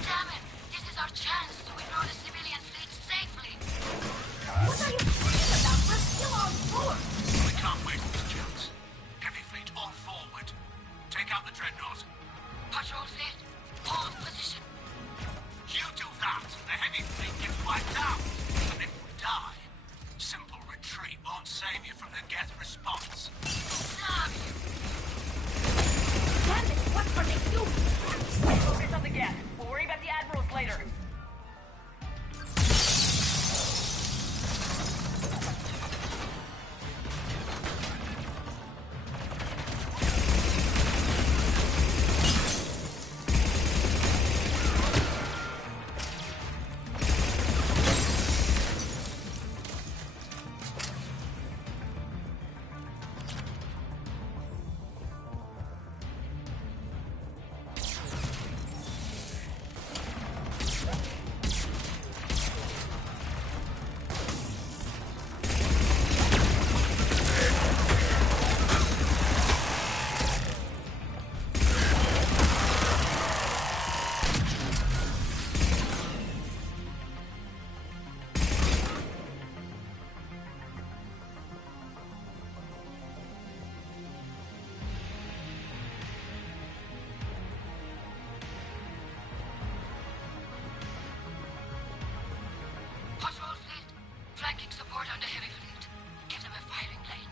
Damn it! This is our chance to withdraw the civilian fleet safely. What are you talking about? We're still on board! We can't waste this chance. Heavy fleet all forward. Take out the dreadnought. Patrol fleet, hold position. You do that, the heavy fleet gets wiped out. And if we die, simple retreat won't save you from the Geth response. Damn you! Damn it, what are they doing? Focus on the Geth. We'll worry about the admirals later. Patrol fleet, flanking support on the heavy fleet. Give them a firing lane.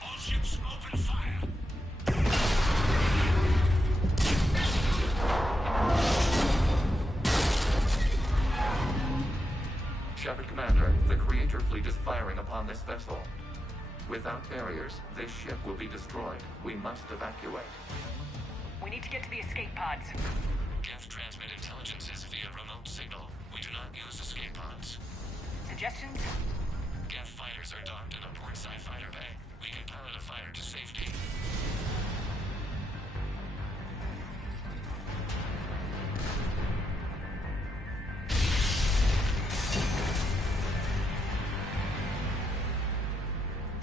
All ships open fire. Shepard Commander, the Creator fleet is firing upon this vessel. Without barriers, this ship will be destroyed. We must evacuate. We need to get to the escape pods. Geth transmit intelligences via remote signal. We do not use escape pods. Suggestions? Geth fighters are docked in a portside fighter bay. We can pilot a fighter to safety.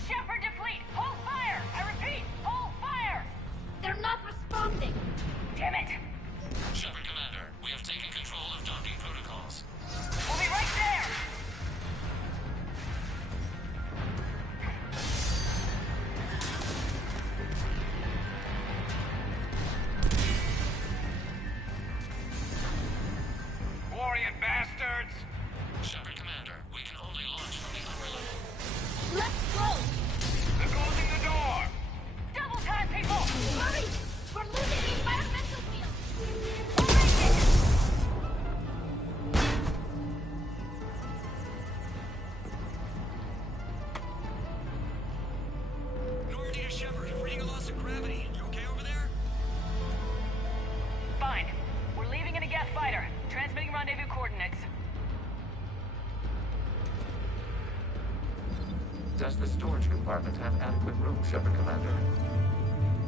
Shepard to fleet! Hold fire! I repeat, hold fire! They're not responding! Damn it! Shepard Commander, we have taken control of docking protocols. We'll be right there! Warrior bastards! Shepard Commander, we can only launch from the upper level. Let's go! They're closing the door! Double time, people! Hurry! We're losing the environmental field! We'll make it! Normandy to Shepard, reading a loss of gravity. You okay over there? Fine. We're leaving in a Geth fighter. Transmitting rendezvous coordinates. Does the storage compartment have adequate room, Shepard Commander?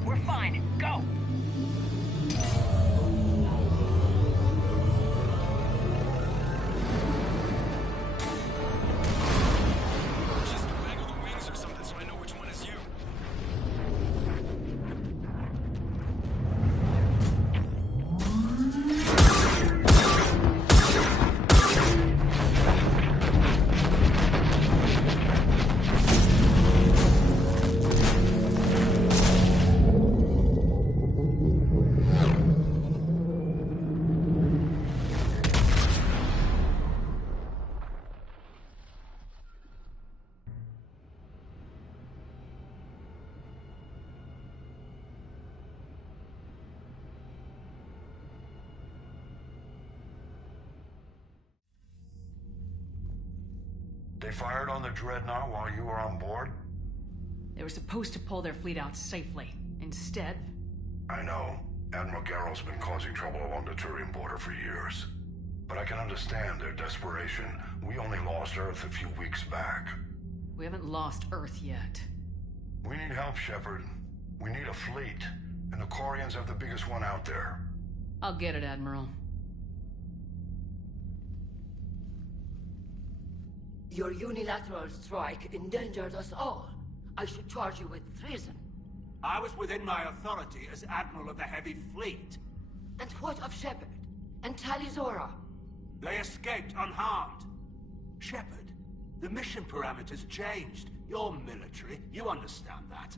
We're fine. Go! Just waggle the wings or something so I know which one is you. They fired on the dreadnought while you were on board? They were supposed to pull their fleet out safely. Instead... I know. Admiral Garrel's been causing trouble along the Turian border for years. But I can understand their desperation. We only lost Earth a few weeks back. We haven't lost Earth yet. We need help, Shepard. We need a fleet. And the Corians have the biggest one out there. I'll get it, Admiral. Your unilateral strike endangered us all. I should charge you with treason. I was within my authority as Admiral of the Heavy Fleet. And what of Shepard? And Talizora? They escaped unharmed. Shepard, the mission parameters changed. You're military, you understand that.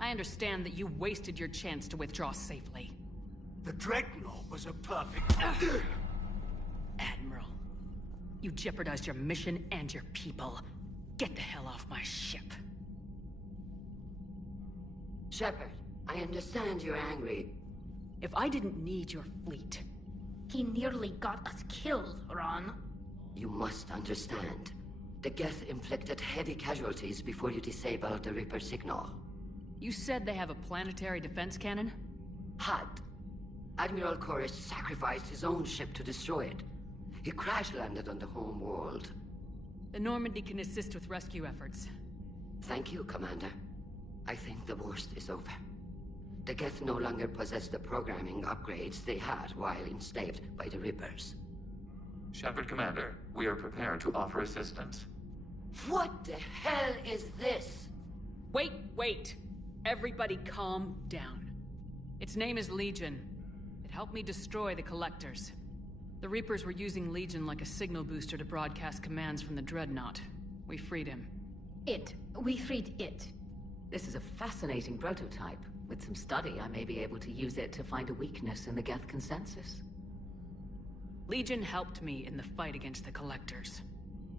I understand that you wasted your chance to withdraw safely. The Dreadnought was a perfect... Admiral, you jeopardized your mission and your people. Get the hell off my ship. Shepard, I understand you're angry. If I didn't need your fleet... He nearly got us killed, Ron. You must understand. The Geth inflicted heavy casualties before you disabled the Reaper signal. You said they have a planetary defense cannon? Had. Admiral Koresh sacrificed his own ship to destroy it. He crash-landed on the home world. The Normandy can assist with rescue efforts. Thank you, Commander. I think the worst is over. The Geth no longer possess the programming upgrades they had while enslaved by the Reapers. Shepard, Commander, we are prepared to offer assistance. What the hell is this? Wait! Everybody calm down. Its name is Legion. It helped me destroy the Collectors. The Reapers were using Legion like a signal booster to broadcast commands from the Dreadnought. We freed him. We freed it. This is a fascinating prototype. With some study, I may be able to use it to find a weakness in the Geth consensus. Legion helped me in the fight against the Collectors.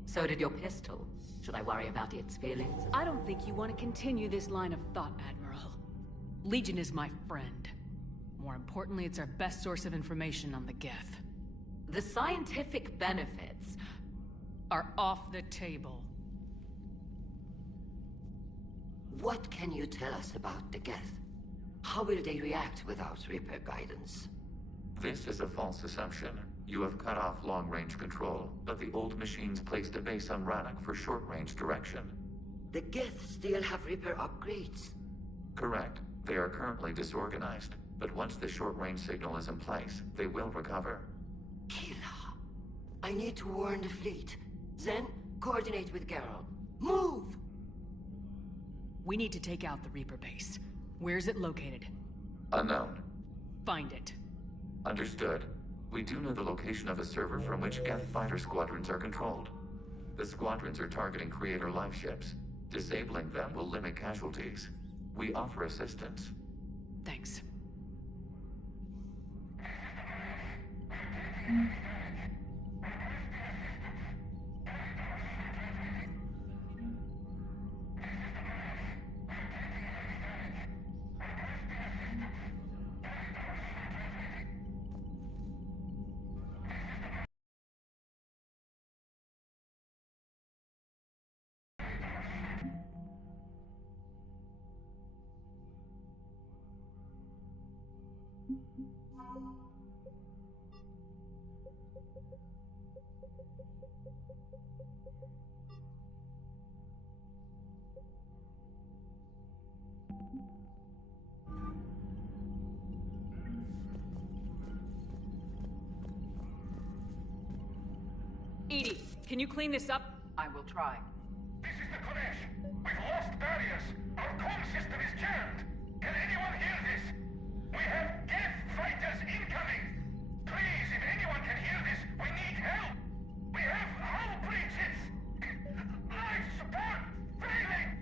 So did your pistol. Should I worry about its feelings? I don't think you want to continue this line of thought, Admiral. Legion is my friend. More importantly, it's our best source of information on the Geth. The scientific benefits are off the table. What can you tell us about the Geth? How will they react without Reaper guidance? This is a false assumption. You have cut off long-range control, but the old machines placed a base on Rannoch for short-range direction. The Geth still have Reaper upgrades? Correct. They are currently disorganized, but once the short-range signal is in place, they will recover. Kila, I need to warn the fleet. Then, coordinate with Geralt. Move! We need to take out the Reaper base. Where's it located? Unknown. Find it. Understood. We do know the location of a server from which Geth fighter squadrons are controlled. The squadrons are targeting Creator life ships. Disabling them will limit casualties. We offer assistance. Thanks. Edie, can you clean this up? I will try. This is the Kodesh. We've lost barriers. Our comm system is jammed. Can anyone hear this? We have Geth fighters incoming. Please, if anyone can hear this, we need help. We have hull breaches. Life support failing.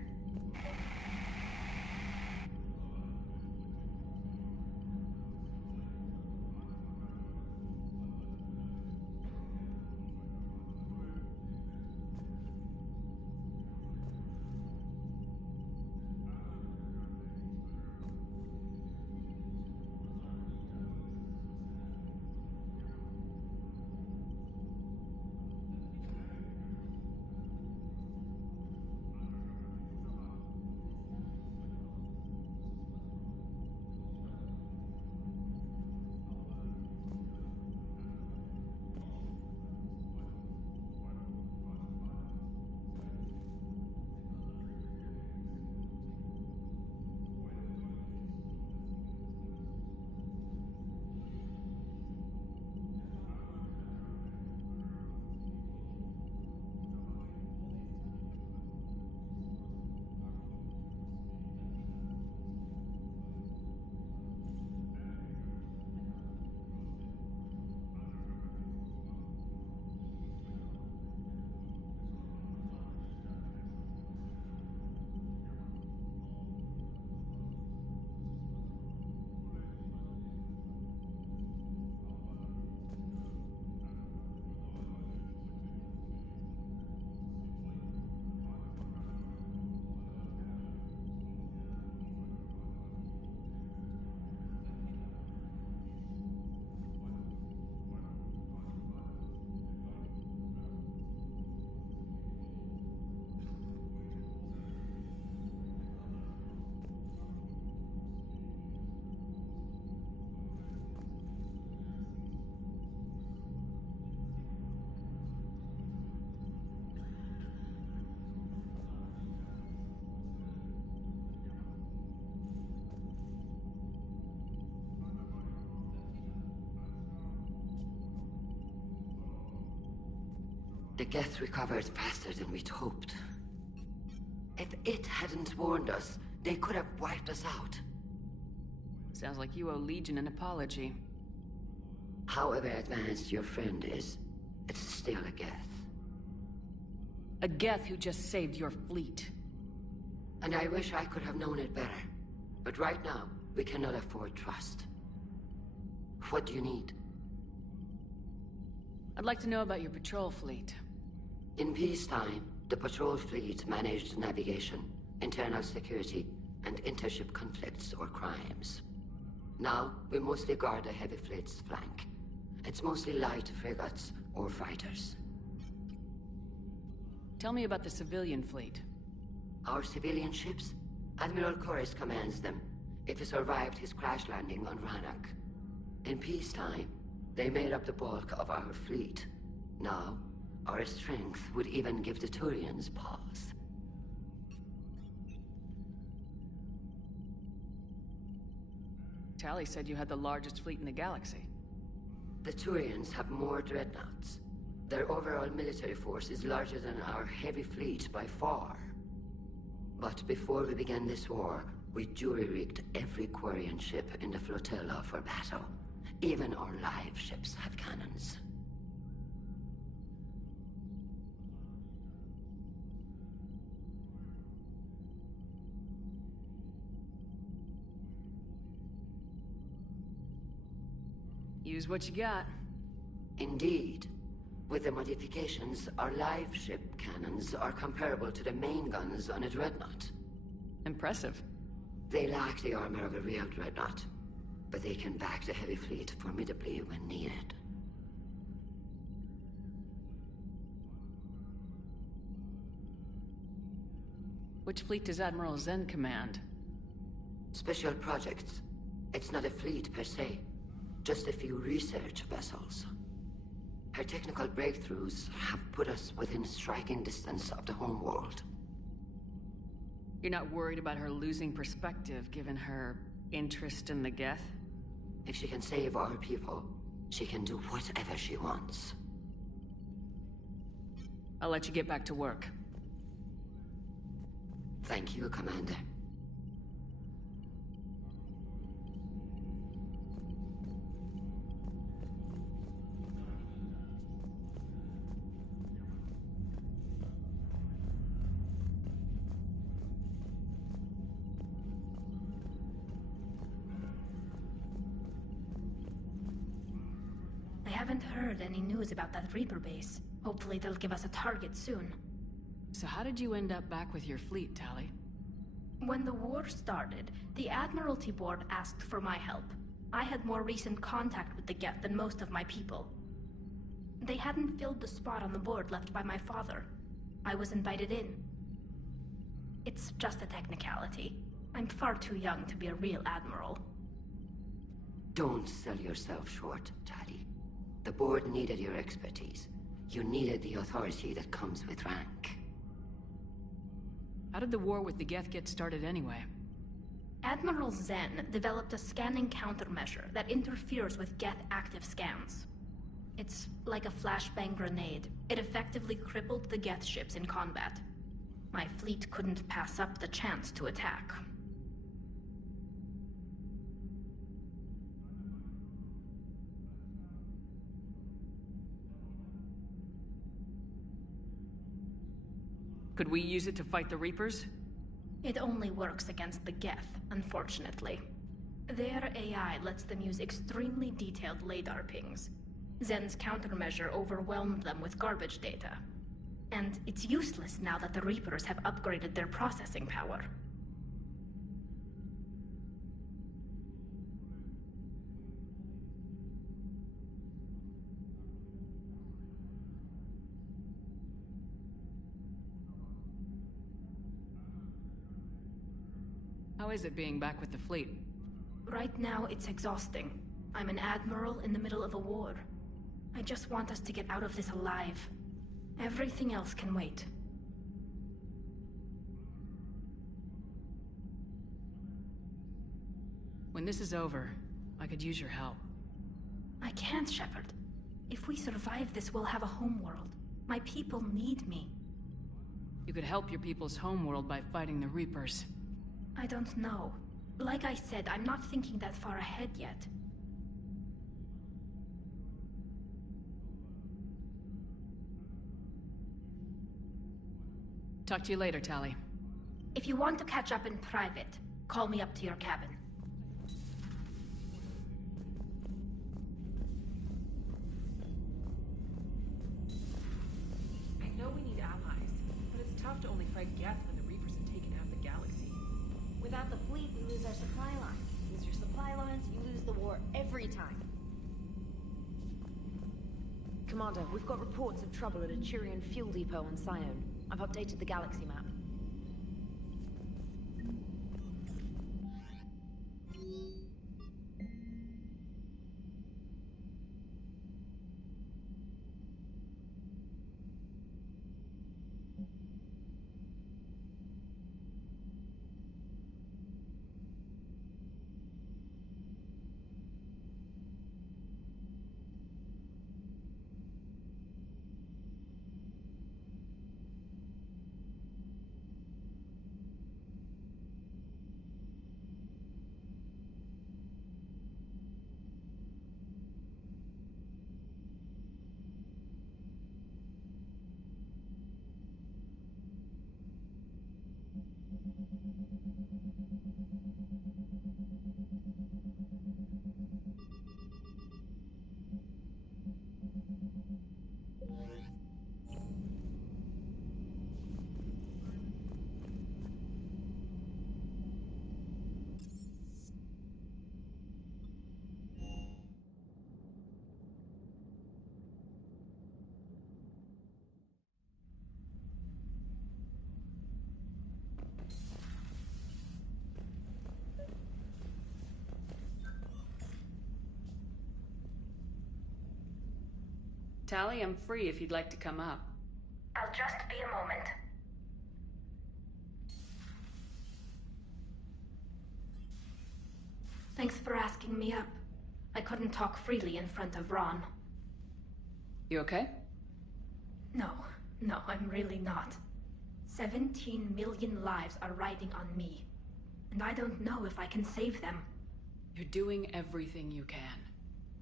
The Geth recovered faster than we'd hoped. If it hadn't warned us, they could have wiped us out. Sounds like you owe Legion an apology. However advanced your friend is, it's still a Geth. A Geth who just saved your fleet. And I wish I could have known it better. But right now, we cannot afford trust. What do you need? I'd like to know about your patrol fleet. In peacetime, the patrol fleet managed navigation, internal security, and intership conflicts or crimes. Now, we mostly guard the heavy fleet's flank. It's mostly light frigates or fighters. Tell me about the civilian fleet. Our civilian ships? Admiral Corus commands them. It survived his crash landing on Rannoch. In peacetime, they made up the bulk of our fleet. Now, our strength would even give the Turians pause. Tali said you had the largest fleet in the galaxy. The Turians have more dreadnoughts. Their overall military force is larger than our heavy fleet by far. But before we began this war, we jury-rigged every Quarian ship in the flotilla for battle. Even our live ships have cannons. Use what you got. Indeed. With the modifications, our live ship cannons are comparable to the main guns on a dreadnought. Impressive. They lack the armor of a real dreadnought, but they can back the heavy fleet formidably when needed. Which fleet does Admiral Zen command? Special projects. It's not a fleet per se, just a few research vessels. Her technical breakthroughs have put us within striking distance of the homeworld. You're not worried about her losing perspective, given her interest in the Geth? If she can save our people, she can do whatever she wants. I'll let you get back to work. Thank you, Commander. I haven't heard any news about that Reaper base. Hopefully they'll give us a target soon. So how did you end up back with your fleet, Tali? When the war started, the Admiralty Board asked for my help. I had more recent contact with the Geth than most of my people. They hadn't filled the spot on the board left by my father. I was invited in. It's just a technicality. I'm far too young to be a real admiral. Don't sell yourself short, Tali. The board needed your expertise. You needed the authority that comes with rank. How did the war with the Geth get started anyway? Admiral Zen developed a scanning countermeasure that interferes with Geth active scans. It's like a flashbang grenade. It effectively crippled the Geth ships in combat. My fleet couldn't pass up the chance to attack. Could we use it to fight the Reapers? It only works against the Geth, unfortunately. Their AI lets them use extremely detailed LADAR pings. Zen's countermeasure overwhelmed them with garbage data. And it's useless now that the Reapers have upgraded their processing power. How is it being back with the fleet? Right now, it's exhausting. I'm an admiral in the middle of a war. I just want us to get out of this alive. Everything else can wait. When this is over, I could use your help. I can't, Shepard. If we survive this, we'll have a homeworld. My people need me. You could help your people's homeworld by fighting the Reapers. I don't know. Like I said, I'm not thinking that far ahead yet. Talk to you later, Tali. If you want to catch up in private, call me up to your cabin. I know we need allies, but it's tough to only fight Geth when the Reapers have taken half the galaxy. Without the fleet, we lose our supply lines. Lose your supply lines, you lose the war every time. Commander, we've got reports of trouble at a Turian fuel depot on Scion. I've updated the galaxy map. Tali, I'm free if you'd like to come up. I'll just be a moment. Thanks for asking me up. I couldn't talk freely in front of Ron. You okay? No, I'm really not. 17 million lives are riding on me, and I don't know if I can save them. You're doing everything you can.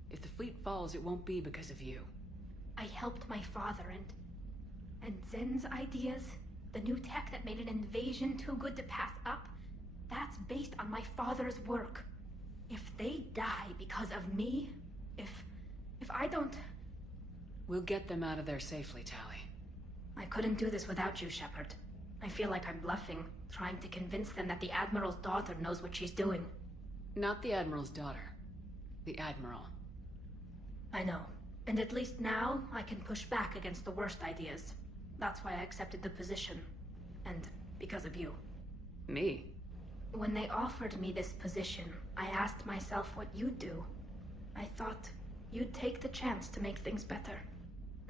If the fleet falls, it won't be because of you. I helped my father and Zen's ideas, the new tech that made an invasion too good to pass up, that's based on my father's work. If they die because of me, if I don't... We'll get them out of there safely, Tali. I couldn't do this without you, Shepard. I feel like I'm bluffing, trying to convince them that the Admiral's daughter knows what she's doing. Not the Admiral's daughter. The Admiral. I know. And at least now, I can push back against the worst ideas. That's why I accepted the position. And because of you. Me? When they offered me this position, I asked myself what you'd do. I thought you'd take the chance to make things better.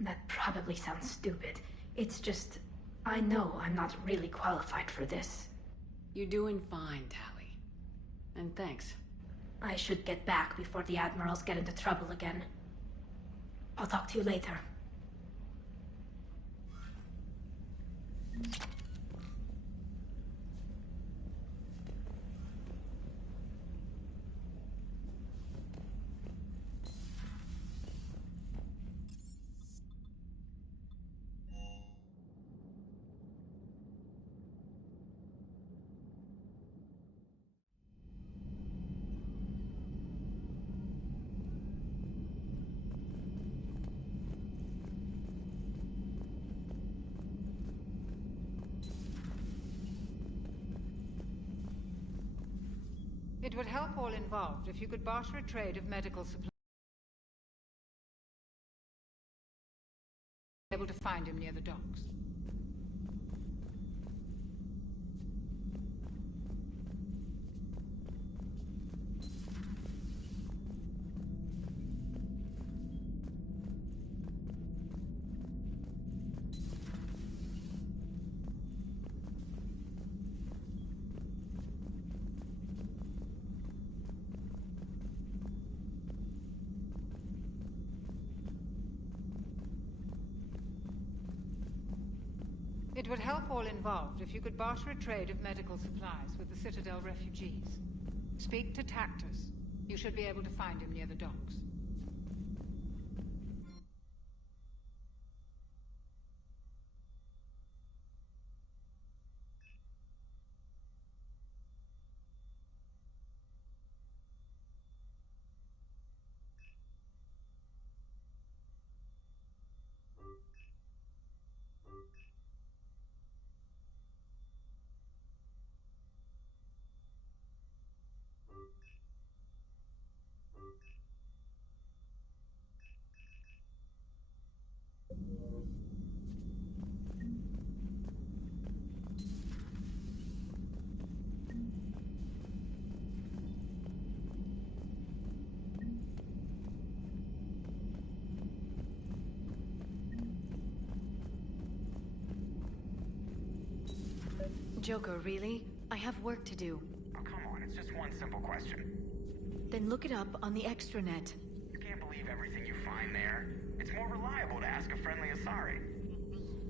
That probably sounds stupid. It's just, I know I'm not really qualified for this. You're doing fine, Tali. And thanks. I should get back before the Admirals get into trouble again. I'll talk to you later. It would help all involved if you could barter a trade of medical supplies. Able to find him near the docks. It would help all involved if you could barter a trade of medical supplies with the Citadel refugees. Speak to Tactus. You should be able to find him near the docks. Joker, really? I have work to do. Oh, come on, it's just one simple question. Then look it up on the extranet. You can't believe everything you find there. It's more reliable to ask a friendly Asari.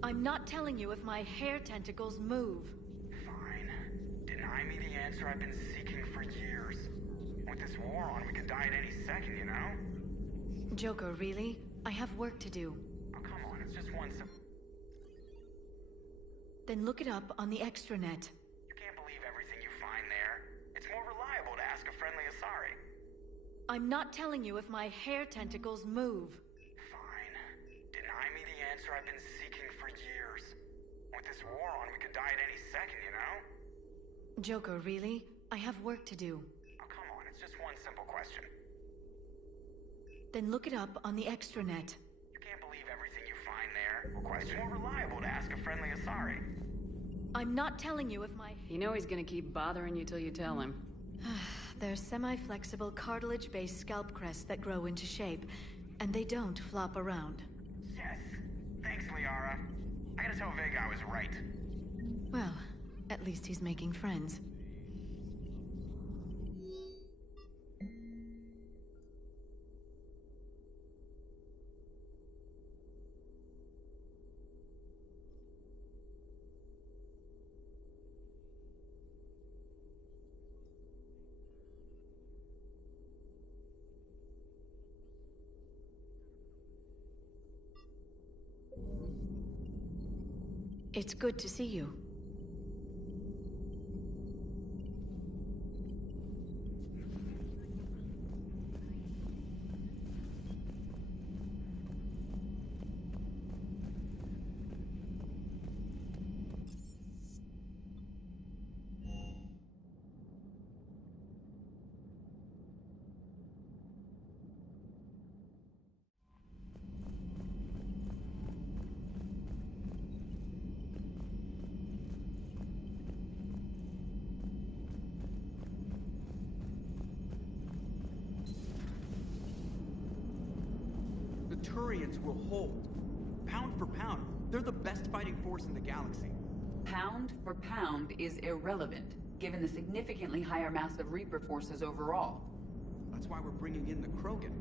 I'm not telling you if my hair tentacles move. Fine. Deny me the answer I've been seeking for years. With this war on, we could die at any second, you know? Joker, really? I have work to do. Oh, come on, it's just one simple... Then look it up on the extranet. You can't believe everything you find there. It's more reliable to ask a friendly Asari. I'm not telling you if my hair tentacles move. Fine. Deny me the answer I've been seeking for years. With this war on, we could die at any second, you know? Joker, really? I have work to do. Oh, come on, it's just one simple question. Then look it up on the extranet. You can't believe everything you find there. Question more reliable to ask a friendly Asari. I'm not telling you if my... You know he's gonna keep bothering you till you tell him. They're semi-flexible cartilage-based scalp crests that grow into shape, and they don't flop around. Yes. Thanks, Liara. I gotta tell Vega I was right. Well, at least he's making friends. It's good to see you. Turians will hold. Pound for pound, they're the best fighting force in the galaxy. Pound for pound is irrelevant, given the significantly higher mass of Reaper forces overall. That's why we're bringing in the Krogan.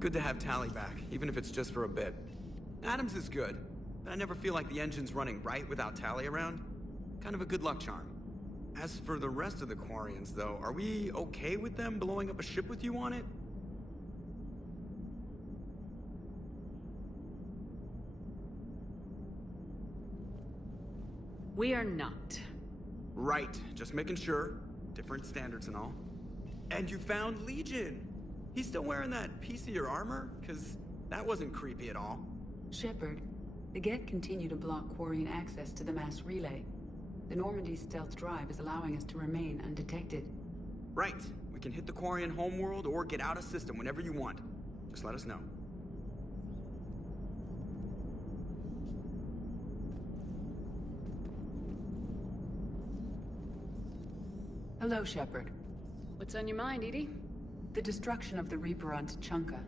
Good to have Tali back, even if it's just for a bit. Adams is good, but I never feel like the engine's running right without Tali around. Kind of a good luck charm. As for the rest of the Quarians, though, are we okay with them blowing up a ship with you on it? We are not. Right, just making sure. Different standards and all. And you found Legion! He's still wearing that piece of your armor? 'Cause that wasn't creepy at all. Shepard, the Geth continue to block Quarian access to the mass relay. The Normandy stealth drive is allowing us to remain undetected. Right. We can hit the Quarian homeworld or get out of system whenever you want. Just let us know. Hello, Shepard. What's on your mind, Edie? The destruction of the Reaper on Tuchanka.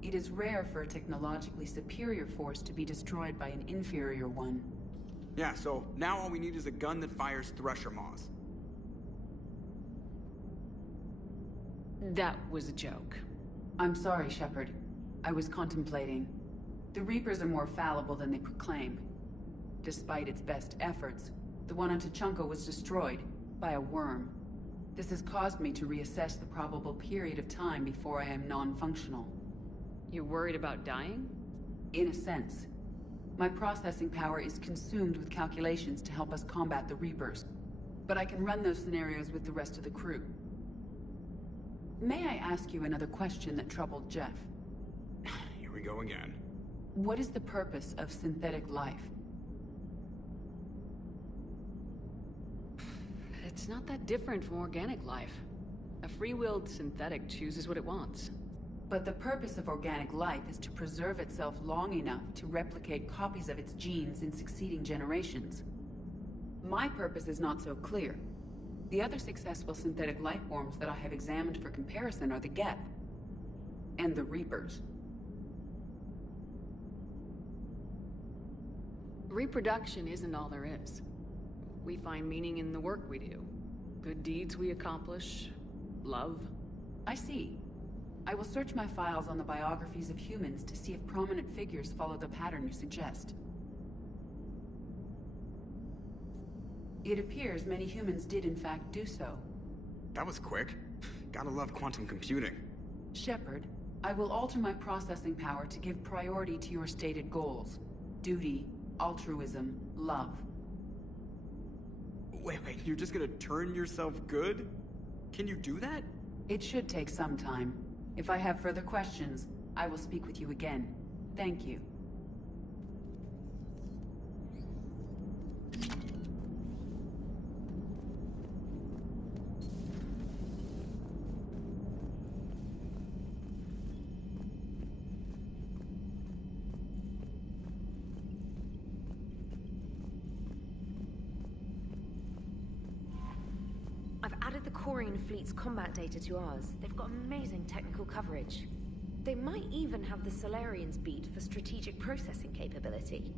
It is rare for a technologically superior force to be destroyed by an inferior one. Yeah, so now all we need is a gun that fires Thresher Maws. That was a joke. I'm sorry, Shepard. I was contemplating. The Reapers are more fallible than they proclaim. Despite its best efforts, the one on Tachanka was destroyed by a worm. This has caused me to reassess the probable period of time before I am non-functional. You worried about dying? In a sense. My processing power is consumed with calculations to help us combat the Reapers. But I can run those scenarios with the rest of the crew. May I ask you another question that troubled Jeff? Here we go again. What is the purpose of synthetic life? It's not that different from organic life. A free-willed synthetic chooses what it wants. But the purpose of organic life is to preserve itself long enough to replicate copies of its genes in succeeding generations. My purpose is not so clear. The other successful synthetic life forms that I have examined for comparison are the Geth and the Reapers. Reproduction isn't all there is. We find meaning in the work we do. Good deeds we accomplish. Love. I see. I will search my files on the biographies of humans to see if prominent figures follow the pattern you suggest. It appears many humans did in fact do so. That was quick. Gotta love quantum computing. Shepard, I will alter my processing power to give priority to your stated goals. Duty, altruism, love. Wait, you're just gonna turn yourself good? Can you do that? It should take some time. If I have further questions, I will speak with you again. Thank you. I've added the Quarian fleet's combat data to ours. They've got amazing technical coverage. They might even have the Solarians beat for strategic processing capability.